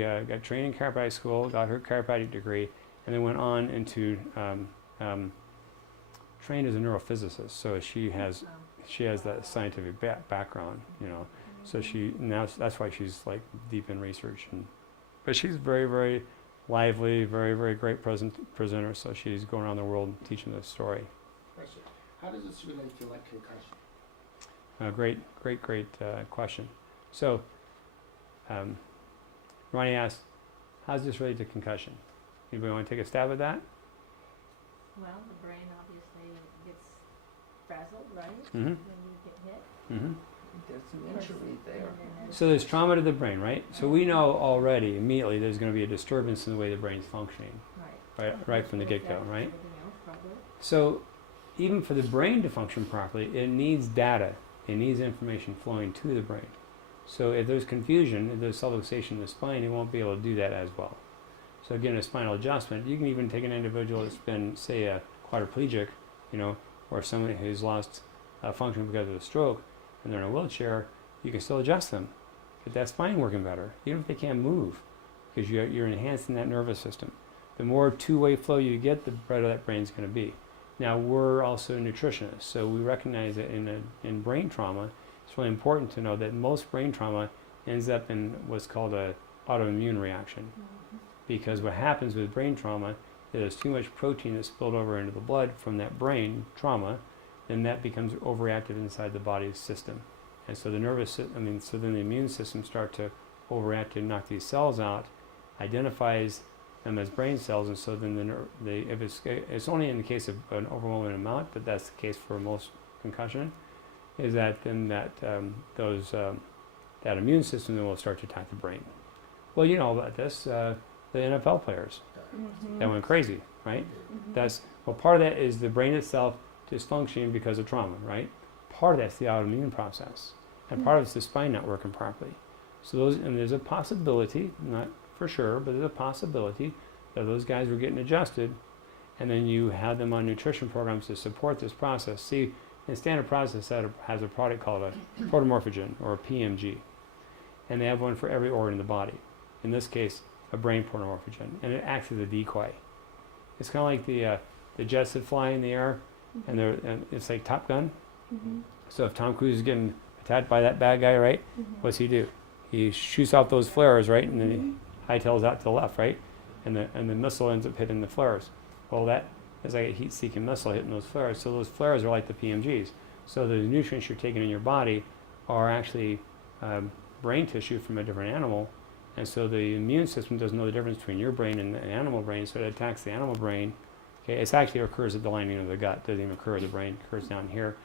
got trained in chiropractic school, got her chiropractic degree, and then went on into trained as a neurophysicist. So she has that scientific background, you know. So that's why she's like deep in research, but she's very, very lively, very, very great presenter. So she's going around the world teaching this story. Question. How does this relate to like concussion? Great question. So, Ronnie asked, how does this relate to concussion? Anybody want to take a stab at that? Well, the brain obviously gets frazzled, right? Mm-hmm. When you get hit. Mm-hmm. There's an injury there. So there's trauma to the brain, right? So we know already, immediately, there's going to be a disturbance in the way the brain's functioning, right from the get-go, right? Everything else, probably. So even for the brain to function properly, it needs data. It needs information flowing to the brain. So if there's confusion, if there's subluxation in the spine, it won't be able to do that as well. So again, a spinal adjustment, you can even take an individual that's been, say, a quadriplegic, you know, or somebody who's lost function because of a stroke, and they're in a wheelchair, you can still adjust them. Get that spine working better, even if they can't move, because you're enhancing that nervous system. The more two-way flow you get, the better that brain's going to be. Now, we're also nutritionists, so we recognize that in brain trauma, it's really important to know that most brain trauma ends up in what's called an autoimmune reaction. Because what happens with brain trauma is there's too much protein that's spilled over into the blood from that brain trauma, then that becomes overactive inside the body's system. And so the so then the immune system starts to overreact and knock these cells out, identifies them as brain cells, and so then if it's only in the case of an overwhelming amount, but that's the case for most concussion, is that then that immune system then will start to attack the brain. Well, you know about this, the NFL players that went crazy, right? Part of that is the brain itself dysfunctioning because of trauma, right? Part of that's the autoimmune process, and part of it's the spine not working properly. So there's a possibility, not for sure, but there's a possibility that those guys were getting adjusted, and then you have them on nutrition programs to support this process. See, in standard process has a product called a protomorphogen, or a PMG, and they have one for every organ in the body. In this case, a brain protomorphogen, and it acts as a decoy. It's kind of like the jets that fly in the air, and it's like Top Gun. So if Tom Cruise is getting attacked by that bad guy, right? What's he do? He shoots out those flares, right, and then he hightails out to the left, right, and the missile ends up hitting the flares. Well, that is like a heat-seeking missile hitting those flares. So those flares are like the PMGs. So the nutrients you're taking in your body are actually brain tissue from a different animal, and so the immune system doesn't know the difference between your brain and the animal brain, so it attacks the animal brain. Okay, it actually occurs at the lining of the gut. It doesn't even occur at the brain. It occurs down here,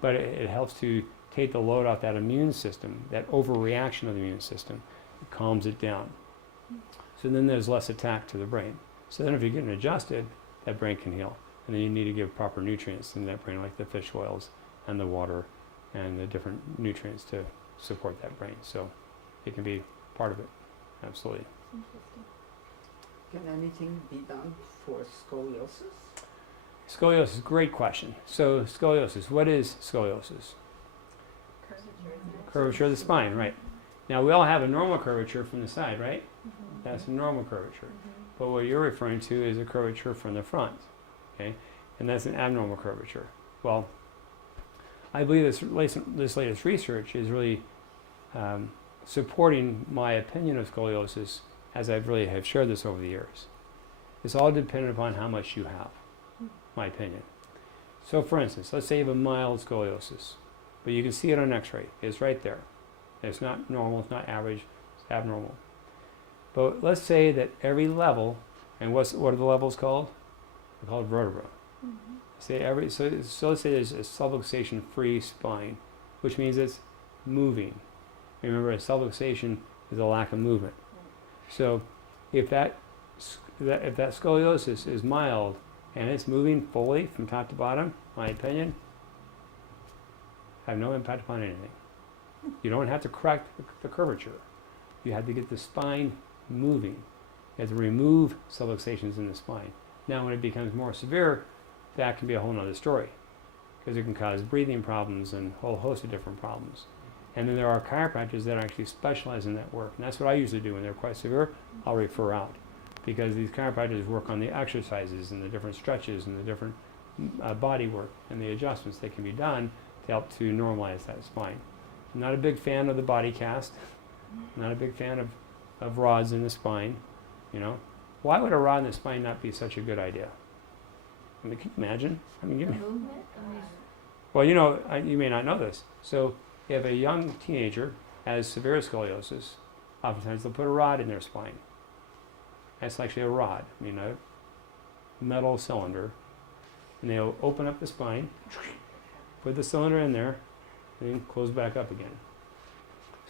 but it helps to take the load off that immune system, that overreaction of the immune system. It calms it down. So then there's less attack to the brain. So then if you're getting adjusted, that brain can heal. And then you need to give proper nutrients in that brain, like the fish oils and the water and the different nutrients to support that brain. So it can be part of it. Absolutely. Can anything be done for scoliosis? Scoliosis, great question. So scoliosis, what is scoliosis? Curvature of the spine, right. Now we all have a normal curvature from the side, right? That's a normal curvature. But what you're referring to is a curvature from the front, okay? And that's an abnormal curvature. Well, I believe this latest research is really supporting my opinion of scoliosis as I really have shared this over the years. It's all dependent upon how much you have, my opinion. So for instance, let's say you have a mild scoliosis, but you can see it on x-ray. It's right there. It's not normal, it's not average, it's abnormal. But let's say that every level, and what are the levels called? They're called vertebra. So let's say there's a subluxation-free spine, which means it's moving. Remember, a subluxation is a lack of movement. So if that scoliosis is mild and it's moving fully from top to bottom, my opinion, have no impact upon anything. You don't have to correct the curvature. You have to get the spine moving. You have to remove subluxations in the spine. Now when it becomes more severe, that can be a whole other story, because it can cause breathing problems and a whole host of different problems. And then there are chiropractors that actually specialize in that work. And that's what I usually do when they're quite severe. I'll refer out, because these chiropractors work on the exercises and the different stretches and the different body work and the adjustments that can be done to help to normalize that spine. I'm not a big fan of the body cast. I'm not a big fan of rods in the spine. You know, why would a rod in the spine not be such a good idea? I mean, can you imagine? I mean, well, you know, you may not know this. So if a young teenager has severe scoliosis, oftentimes they'll put a rod in their spine. That's actually a rod, I mean, a metal cylinder. And they'll open up the spine, put the cylinder in there, and then close back up again.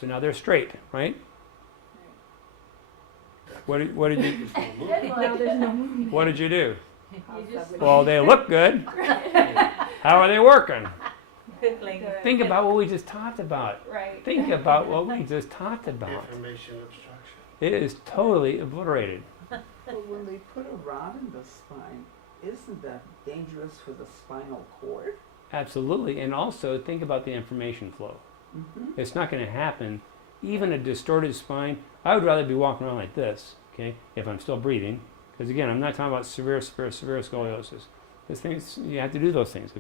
So now they're straight, right? What did you what did you do? Well, they look good. How are they working? Think about what we just talked about. Right. Think about what we just talked about. Information obstruction. It is totally obliterated. But when they put a rod in the spine, isn't that dangerous for the spinal cord? Absolutely. And also think about the information flow. Mm-hmm. It's not going to happen. Even a distorted spine, I would rather be walking around like this, okay, if I'm still breathing. Because again, I'm not talking about severe scoliosis. This thing is, you have to do those things.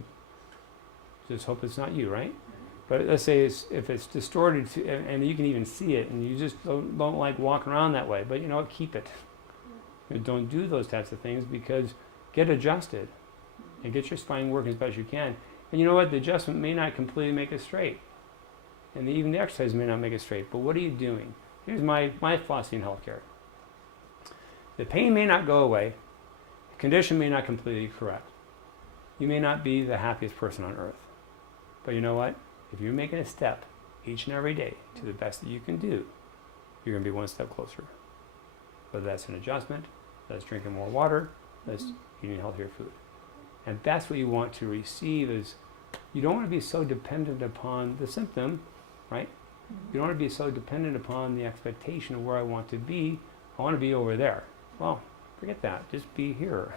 Just hope it's not you, right? But let's say if it's distorted, and you can even see it, and you just don't like walking around that way. But you know what? Keep it. Don't do those types of things, because get adjusted and get your spine working as best you can. And you know what? The adjustment may not completely make it straight. And even the exercise may not make it straight. But what are you doing? Here's my philosophy in healthcare. The pain may not go away. The condition may not completely correct. You may not be the happiest person on earth. But you know what? If you're making a step each and every day to the best that you can do, you're going to be one step closer. Whether that's an adjustment, that's drinking more water, that's eating healthier food. And that's what you want to receive. Is you don't want to be so dependent upon the symptom, right? You don't want to be so dependent upon the expectation of where I want to be. I want to be over there. Well, forget that. Just be here,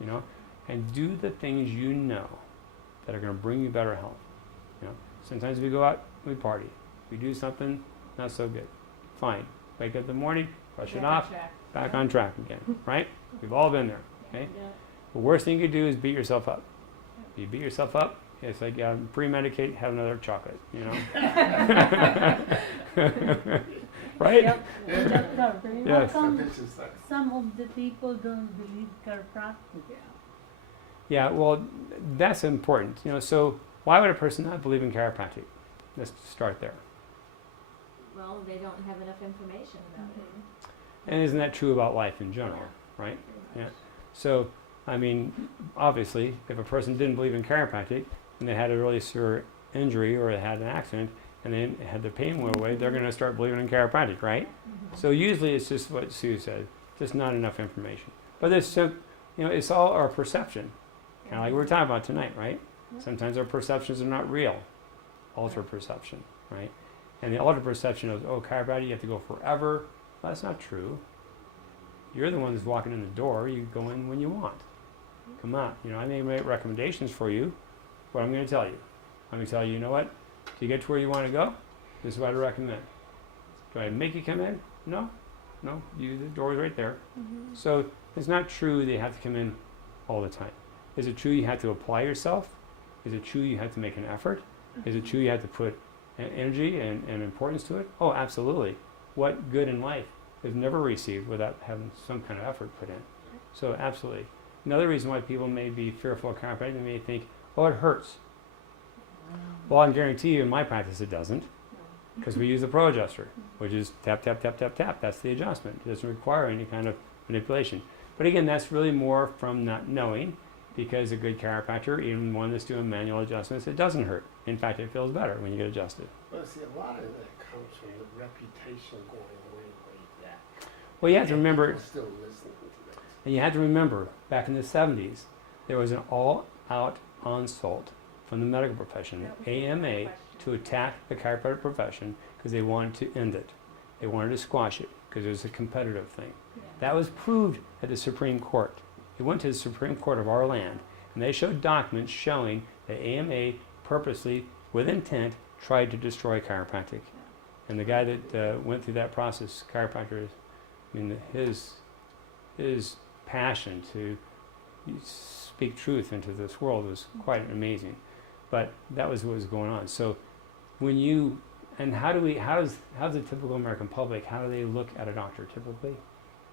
you know, and do the things you know that are going to bring you better health. You know, sometimes we go out, we party, we do something not so good. Fine. Wake up in the morning, brush it off, back on track again, right? We've all been there. Okay. Yeah. The worst thing you could do is beat yourself up. If you beat yourself up, it's like pre-medicate, have another chocolate, you know. Right? Yep. Doctor, Yes. how come This is like, some of the people don't believe chiropractic? Yeah, well, that's important. You know, so why would a person not believe in chiropractic? Let's start there. Well, they don't have enough information about it. And isn't that true about life in general, right? Yeah. So, I mean, obviously, if a person didn't believe in chiropractic and they had a really severe injury or they had an accident and they had their pain went away, they're going to start believing in chiropractic, right? So usually it's just what Sue said, just not enough information. But it's so, you know, it's all our perception, kind of like we were talking about tonight, right? Sometimes our perceptions are not real, altered perception, right? And the altered perception of, oh, chiropractic, you have to go forever. Well, that's not true. You're the one who's walking in the door. You go in when you want. come out. You know, I may make recommendations for you, but I'm going to tell you. I'm going to tell you, you know what? To get to where you want to go, this is what I recommend. Do I make you come in? No. No. The door's right there. So it's not true that you have to come in all the time. Is it true you have to apply yourself? Is it true you have to make an effort? Is it true you have to put energy and importance to it? Oh, absolutely. What good in life is never received without having some kind of effort put in? So absolutely. Another reason why people may be fearful of chiropractic, they may think, oh, it hurts. Well, I can guarantee you in my practice it doesn't, because we use the Pro Adjuster, which is tap, tap, tap, tap, tap. That's the adjustment. It doesn't require any kind of manipulation. But again, that's really more from not knowing, because a good chiropractor, even one that's doing manual adjustments, it doesn't hurt. In fact, it feels better when you get adjusted. Well, see, a lot of that comes from the reputation going way back. Well, you have to remember, People still listening to that. and you have to remember, back in the 70s, there was an all-out onslaught from the medical profession, AMA, to attack the chiropractic profession because they wanted to end it. They wanted to squash it because it was a competitive thing. That was proved at the Supreme Court. It went to the Supreme Court of our land, and they showed documents showing that AMA purposely, with intent, tried to destroy chiropractic. And the guy that went through that process, chiropractor, I mean, his passion to speak truth into this world was quite amazing. But that was what was going on. So when you, and how's the typical American public, how do they look at a doctor typically?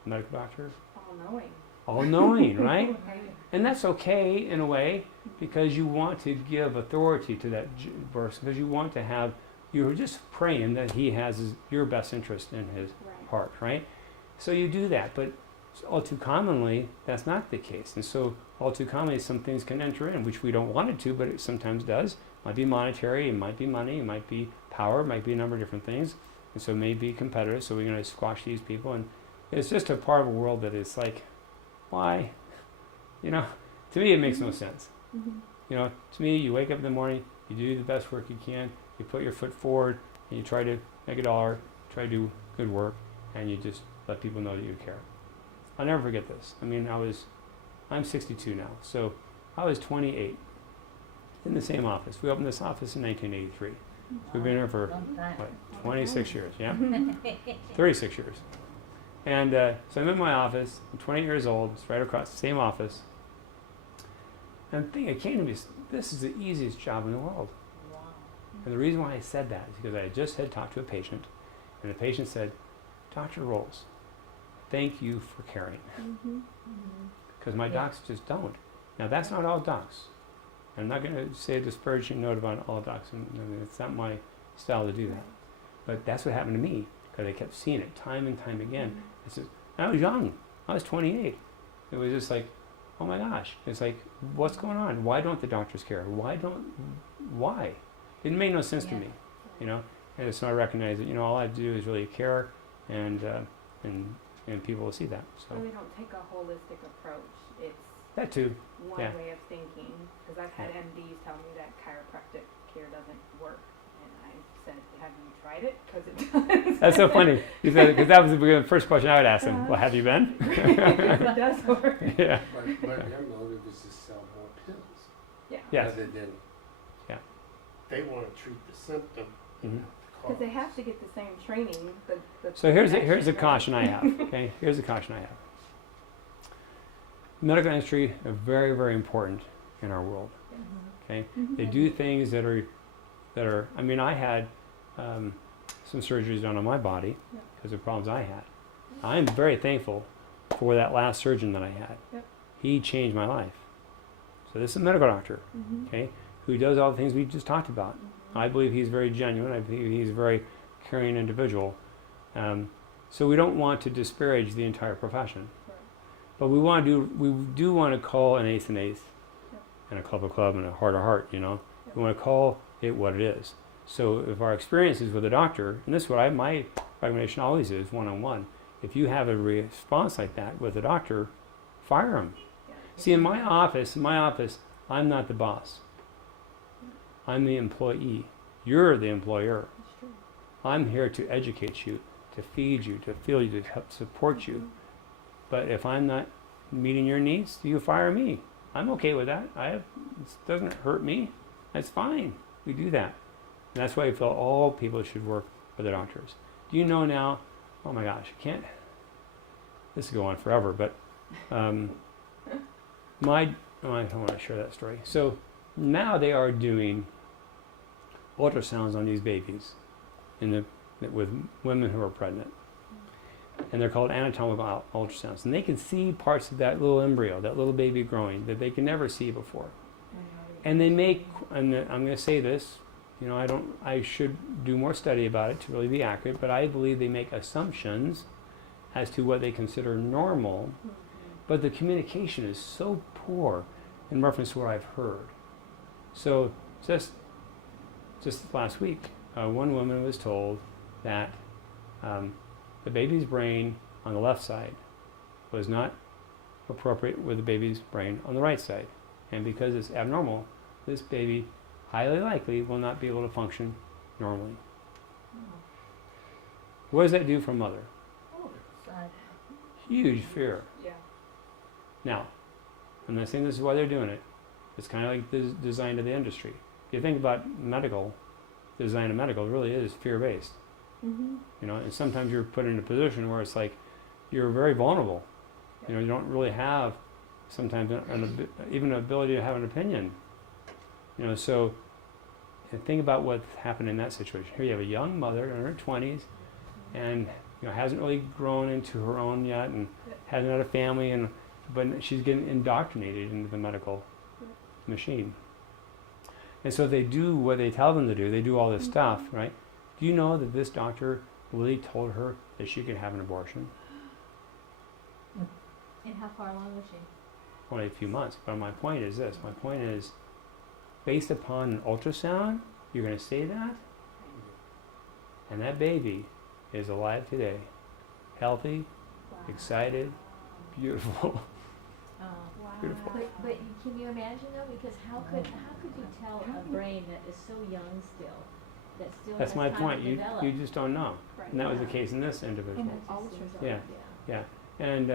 A medical doctor? All-knowing. All-knowing, right? And that's okay in a way, because you want to give authority to that person, because you want to have, you're just praying that he has your best interest in his heart, right? So you do that, but all too commonly, that's not the case. And so all too commonly, some things can enter in, which we don't want it to, but it sometimes does. It might be monetary, it might be money, it might be power, it might be a number of different things. And so it may be competitive, so we're going to squash these people. And it's just a part of a world that is like, why? You know, to me it makes no sense. You know, to me, you wake up in the morning, you do the best work you can, you put your foot forward, and you try to make $1, try to do good work, and you just let people know that you care. I'll never forget this. I mean, I'm 62 now, so I was 28 in the same office. We opened this office in 1983. We've been here for, what, 26 years, yeah? 36 years. And so I'm in my office, I'm 28 years old, it's right across the same office. And the thing that came to me is, this is the easiest job in the world. And the reason why I said that is because I just had talked to a patient, and the patient said, Dr. Rolls, thank you for caring. Because my docs just don't. Now, that's not all docs. I'm not going to say a disparaging note about all docs. I mean, it's not my style to do that. But that's what happened to me, because I kept seeing it time and time again. I was young. I was 28. It was just like, oh my gosh. It's like, what's going on? Why don't the doctors care? Why? It made no sense to me, you know? And so I recognized that, you know, all I have to do is really care, and people will see that. So we don't take a holistic approach. It's that too. one Yeah. way of thinking. Because I've had MDs tell me that chiropractic care doesn't work. And I said, have you tried it? Because it does. That's so funny. You said, because that was the first question I would ask them. Well, have you been? It does work. Yeah. But their motive is to sell more pills. Yeah. Yes. Rather than, they want to treat the symptom. Mhm. Because they have to get the same training. So here's a connection, caution I have. Okay, here's a caution I have. Medical industry are very, very important in our world. Okay, they do things that are. I mean, I had some surgeries done on my body because of problems I had. I'm very thankful for that last surgeon that I had. He changed my life. So this is a medical doctor, okay, who does all the things we just talked about. I believe he's very genuine. I believe he's a very caring individual. So we don't want to disparage the entire profession. But we do want to call an ace, and a club, and a heart, you know. We want to call it what it is. So if our experience is with a doctor, and this is what my recommendation always is, one-on-one, if you have a response like that with a doctor, fire him. See, in my office, I'm not the boss. I'm the employee. You're the employer. I'm here to educate you, to feed you, to feel you, to help support you. But if I'm not meeting your needs, you fire me. I'm okay with that. It doesn't hurt me. That's fine. We do that. And that's why I feel all people should work with their doctors. Do you know now? Oh my gosh, I can't. This will go on forever, but I don't want to share that story. So now they are doing ultrasounds on these babies with women who are pregnant. And they're called anatomical ultrasounds. And they can see parts of that little embryo, that little baby growing, that they can never see before. And they make, and I'm going to say this, I should do more study about it to really be accurate, but I believe they make assumptions as to what they consider normal, but the communication is so poor in reference to what I've heard. So just last week, one woman was told that the baby's brain on the left side was not appropriate with the baby's brain on the right side. And because it's abnormal, this baby highly likely will not be able to function normally. What does that do for a mother? Sad. Huge fear. Yeah. Now, I'm not saying this is why they're doing it. It's kind of like the design of the industry. If you think about medical, the design of medical really is fear-based. And sometimes you're put in a position where it's like you're very vulnerable. You don't really have sometimes even an ability to have an opinion. So and think about what happened in that situation. Here you have a young mother in her 20s, and hasn't really grown into her own yet, and hasn't had a family, but she's getting indoctrinated into the medical machine. And so they do what they tell them to do. They do all this stuff, right? Do you know that this doctor really told her that she could have an abortion? And how far along was she? Only a few months. But my point is this. My point is, based upon an ultrasound, you're going to say that? And that baby is alive today. Healthy, excited, beautiful. Beautiful. But can you imagine though? Because how could you tell a brain that is so young still, that still That's has my time point. to develop? You just don't know. Right. And that was the case in this individual. Yeah. Yeah. And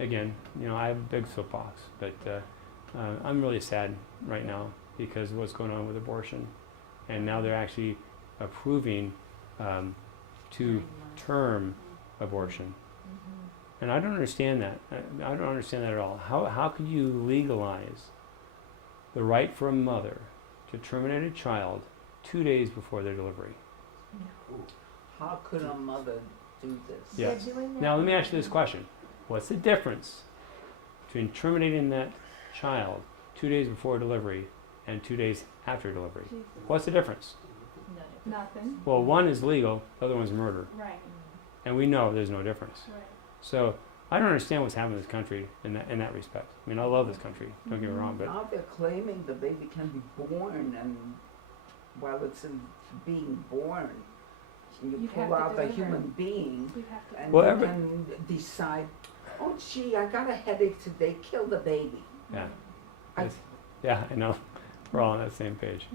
again, I have a big soapbox, but I'm really sad right now because of what's going on with abortion. And now they're actually approving to-term abortion. And I don't understand that. I don't understand that at all. How can you legalize the right for a mother to terminate a child 2 days before their delivery? How could a mother do this? Yes. Now let me ask you this question. What's the difference between terminating that child 2 days before delivery and 2 days after delivery? What's the difference? Nothing. Well, one is legal, the other one's murder. Right. And we know there's no difference. Right. So I don't understand what's happening in this country in that respect. I mean, I love this country, don't get me wrong, but Now they're claiming the baby can be born, and while it's being born, you You'd pull have to out the deliver. human being We have to. and Well, you every- can decide, oh gee, I got a headache today, kill the baby. yeah. I- It's- yeah, I know. We're all on that same page.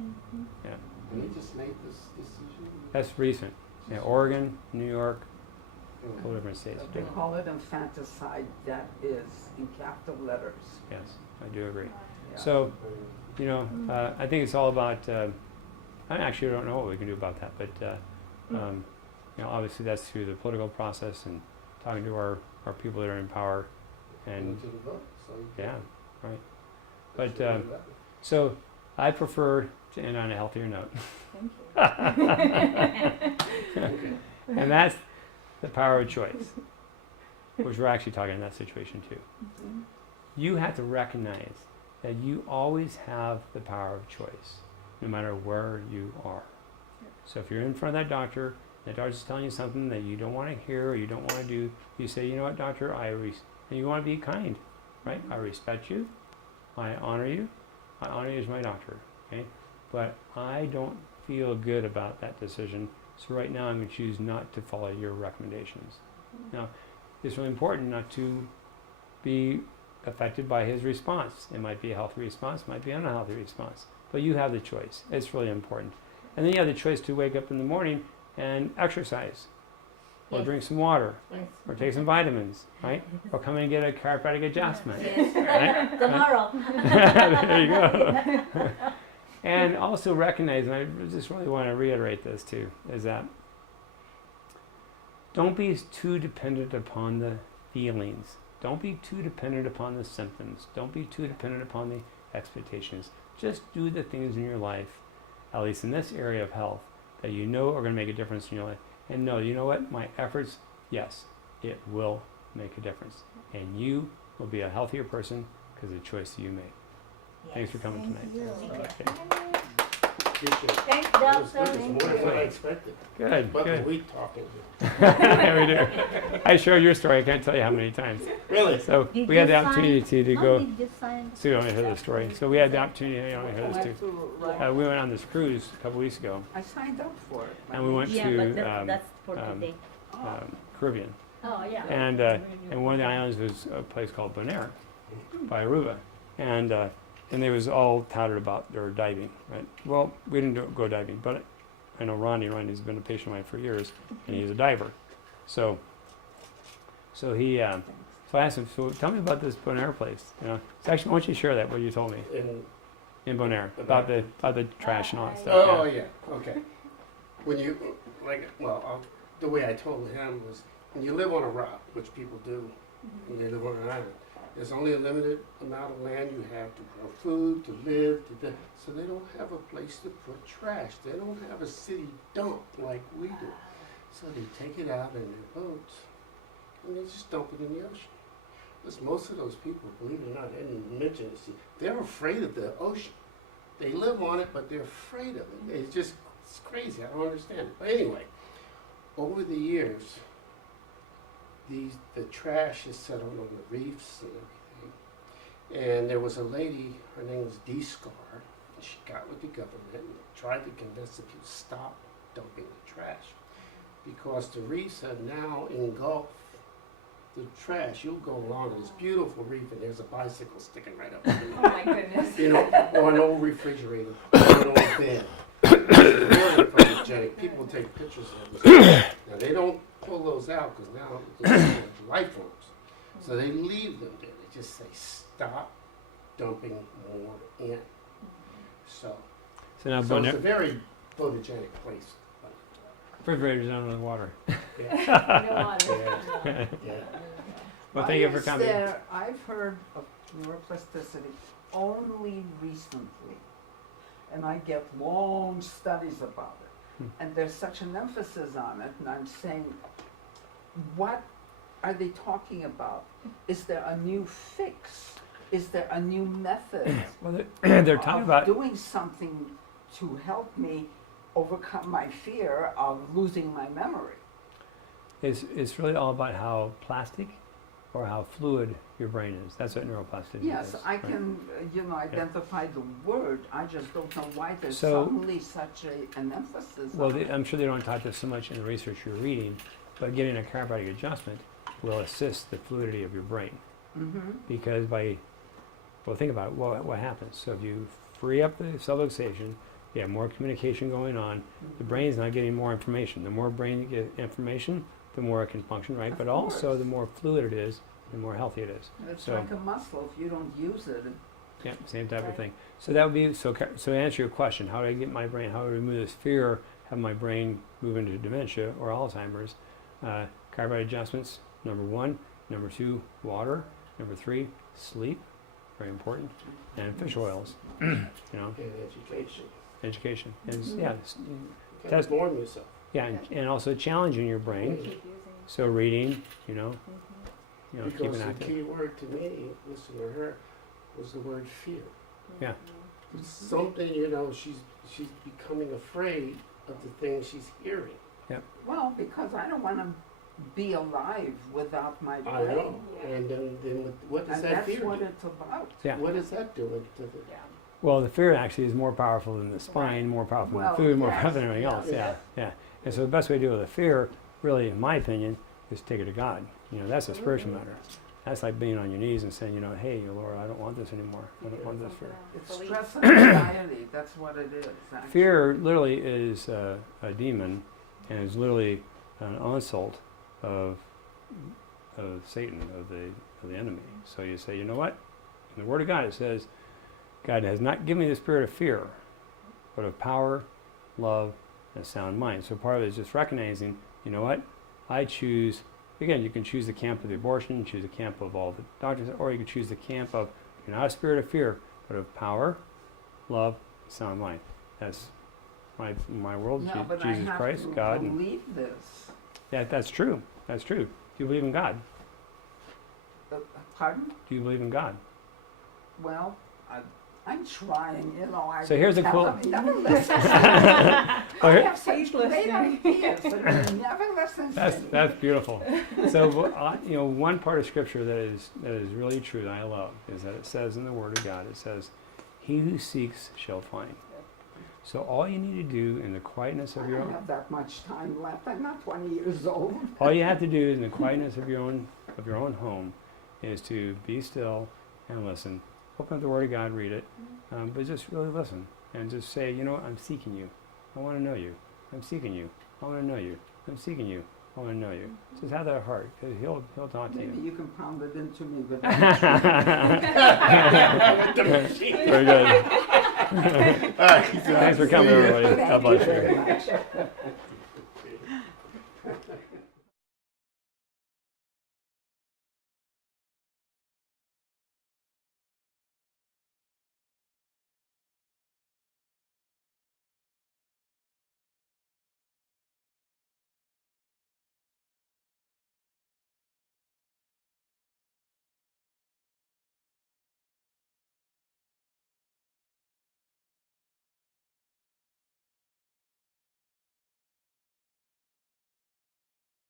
Yeah. And they just made this decision. That's recent. Yeah, Oregon, New York, a couple different states. They call it infanticide, that is in capital letters. Yes, I do agree. Yeah. So, I think it's all about, I actually don't know what we can do about that, but, obviously that's through the political process and talking to our people that are in power. And To the vote, so you yeah, right. that's But, the way to vote. So I prefer to end on a healthier note. Thank you. And that's the power of choice, which we're actually talking in that situation too. You have to recognize that you always have the power of choice, no matter where you are. So if you're in front of that doctor, the doctor's telling you something that you don't want to hear or you don't want to do, you say, you know what, doctor, and you want to be kind, right? I respect you. I honor you. I honor you as my doctor, okay? But I don't feel good about that decision. So right now I'm going to choose not to follow your recommendations. Now, it's really important not to be affected by his response. It might be a healthy response, it might be an unhealthy response. But you have the choice. It's really important. And then you have the choice to wake up in the morning and exercise. or Yes. drink some water, Yes. or take some vitamins, right? Or come in and get a chiropractic adjustment. Yes. Right? Tomorrow. There you go. And also recognize, and I just really want to reiterate this too, is that don't be too dependent upon the feelings. Don't be too dependent upon the symptoms. Don't be too dependent upon the expectations. Just do the things in your life, at least in this area of health, that you know are going to make a difference in your life. And know, you know what? My efforts, yes, it will make a difference. And you will be a healthier person because of the choice that you made. Thanks for coming tonight. Okay. Appreciate it. Thanks, It was doctor. good. It's more than I expected. Good, But the good. week talking. Yeah, we do. I share your story. I can't tell you how many times. Really? So Did we had you the opportunity to How go. did you sign? So you want to hear the story. So we had the opportunity. You want to hear this Went too. to, like, We went on this cruise a couple weeks ago, I signed up for it. and we went Yeah, to but that's for today. Caribbean, Oh, yeah. and one of the islands was a place called Bonaire by Aruba, and they was all touted about their diving, right? Well, we didn't go diving, but I know Ronnie's been a patient of mine for years, and he's a diver. So he, so I asked him, so tell me about this Bonaire place. You know, so actually, why don't you share that, what you told me in Bonaire about the trash and all that stuff. Oh, yeah, okay. When you, the way I told him was, when you live on a rock, which people do, when they live on an island, there's only a limited amount of land you have to grow food, to live, so they don't have a place to put trash. They don't have a city dump like we do. So they take it out in their boats, and they just dump it in the ocean. Because most of those people, believe it or not, I didn't mention this, they're afraid of the ocean. They live on it, but they're afraid of it. It's crazy. I don't understand it. But anyway, over the years, the trash is settled on the reefs and everything. And there was a lady, her name was D. Scar, and she got with the government and tried to convince the people to stop dumping the trash. Because the reefs have now engulfed the trash. You'll go along this beautiful reef and there's a bicycle sticking right up there. Oh my goodness. You know, or an old refrigerator, or an old bed. It's really photogenic. People take pictures of this. Now they don't pull those out because now they're life forms. So they leave them there. They just say, stop dumping more in. So So now it's a Bonaire, very photogenic place. refrigerators down in the water. Yeah. No water. Yeah. Well, thank you for Why is coming. I've heard of neuroplasticity only recently, and I get long studies about it. And there's such an emphasis on it, and I'm saying, what are they talking about? Is there a new fix? Is there a new method Well, they're talking of about doing something to help me overcome my fear of losing my memory? it's really all about how plastic or how fluid your brain is. That's what neuroplasticity Yes, is. I right? can, identify the word. I just don't know why there's So- suddenly such an emphasis Well, on it. I'm sure they don't talk this so much in the research you're reading, but getting a chiropractic adjustment will assist the fluidity of your brain. Mm-hmm. Because think about it, what happens? So if you free up the subluxation, you have more communication going on, the brain's not getting more information. The more brain you get information, the more it can function, right? Of But also course. the more fluid it is, the more healthy it is. It's So- like a muscle. If you don't use it, Yeah, same type of Right. thing. So that would be, so to answer your question, how do I get my brain, how do I remove this fear, have my brain move into dementia or Alzheimer's? Chiropractic adjustments, number 1. Number 2, water. Number 3, sleep, very important. And fish oils, you know, And education. education. And Mhm. yeah, You Test- can't inform yourself. yeah, and also challenging your brain. Keep using. So reading, you know, Because keeping the active. key word to me, listen to her, was the word fear. Yeah. It's something, she's becoming afraid of the things she's hearing. well, because I don't want to be alive without my I brain. know. And then what does And that that's fear what do? it's about. Yeah. What does that do to the Yeah. Well, the fear actually is more powerful than the spine, more powerful Well, than food, more yes, powerful than anything else. yes. Yeah. And so the best way to deal with the fear, really, in my opinion, is take it to God. That's a spiritual matter. That's like being on your knees and saying, hey, Lord, I don't want this anymore. I don't want this fear. It's Belief. stress and anxiety. That's what it is. Actually. Fear literally is a demon, and is literally an insult of Satan, of the enemy. So you say, you know what? In the Word of God it says, God has not given me the spirit of fear, but of power, love, and a sound mind. So part of it is just recognizing, you know what? I choose, again, you can choose the camp of the abortion, choose the camp of all the doctors, or you can choose the camp of, you're not a spirit of fear, but of power, love, sound mind. That's my world, Yeah, but Jesus I have Christ, to God. And believe this. that's true. That's true. Do you believe in God? Pardon? Do you believe in God? Well, I'm trying, you know. I So here's a never, cool- never listens to me. Oh, I here- have such great ideas, and he never listens to me. That's beautiful. So one part of Scripture that is really true that I love is that it says in the Word of God, it says, "He who seeks shall find." So all you need to do in the quietness I of your don't own, have that much time left. I'm not 20 years old. all you have to do in the quietness of your own home is to be still and listen. Open up the Word of God, read it, but just really listen and just say, you know what, I'm seeking you. I want to know you. I'm seeking you. I want to know you. I'm seeking you. I want to know you. Just have that heart, because he'll talk to Maybe you. you can pound it into me with Very good. All right, Thanks for coming, see ya. everybody. God Thank you bless you. very much.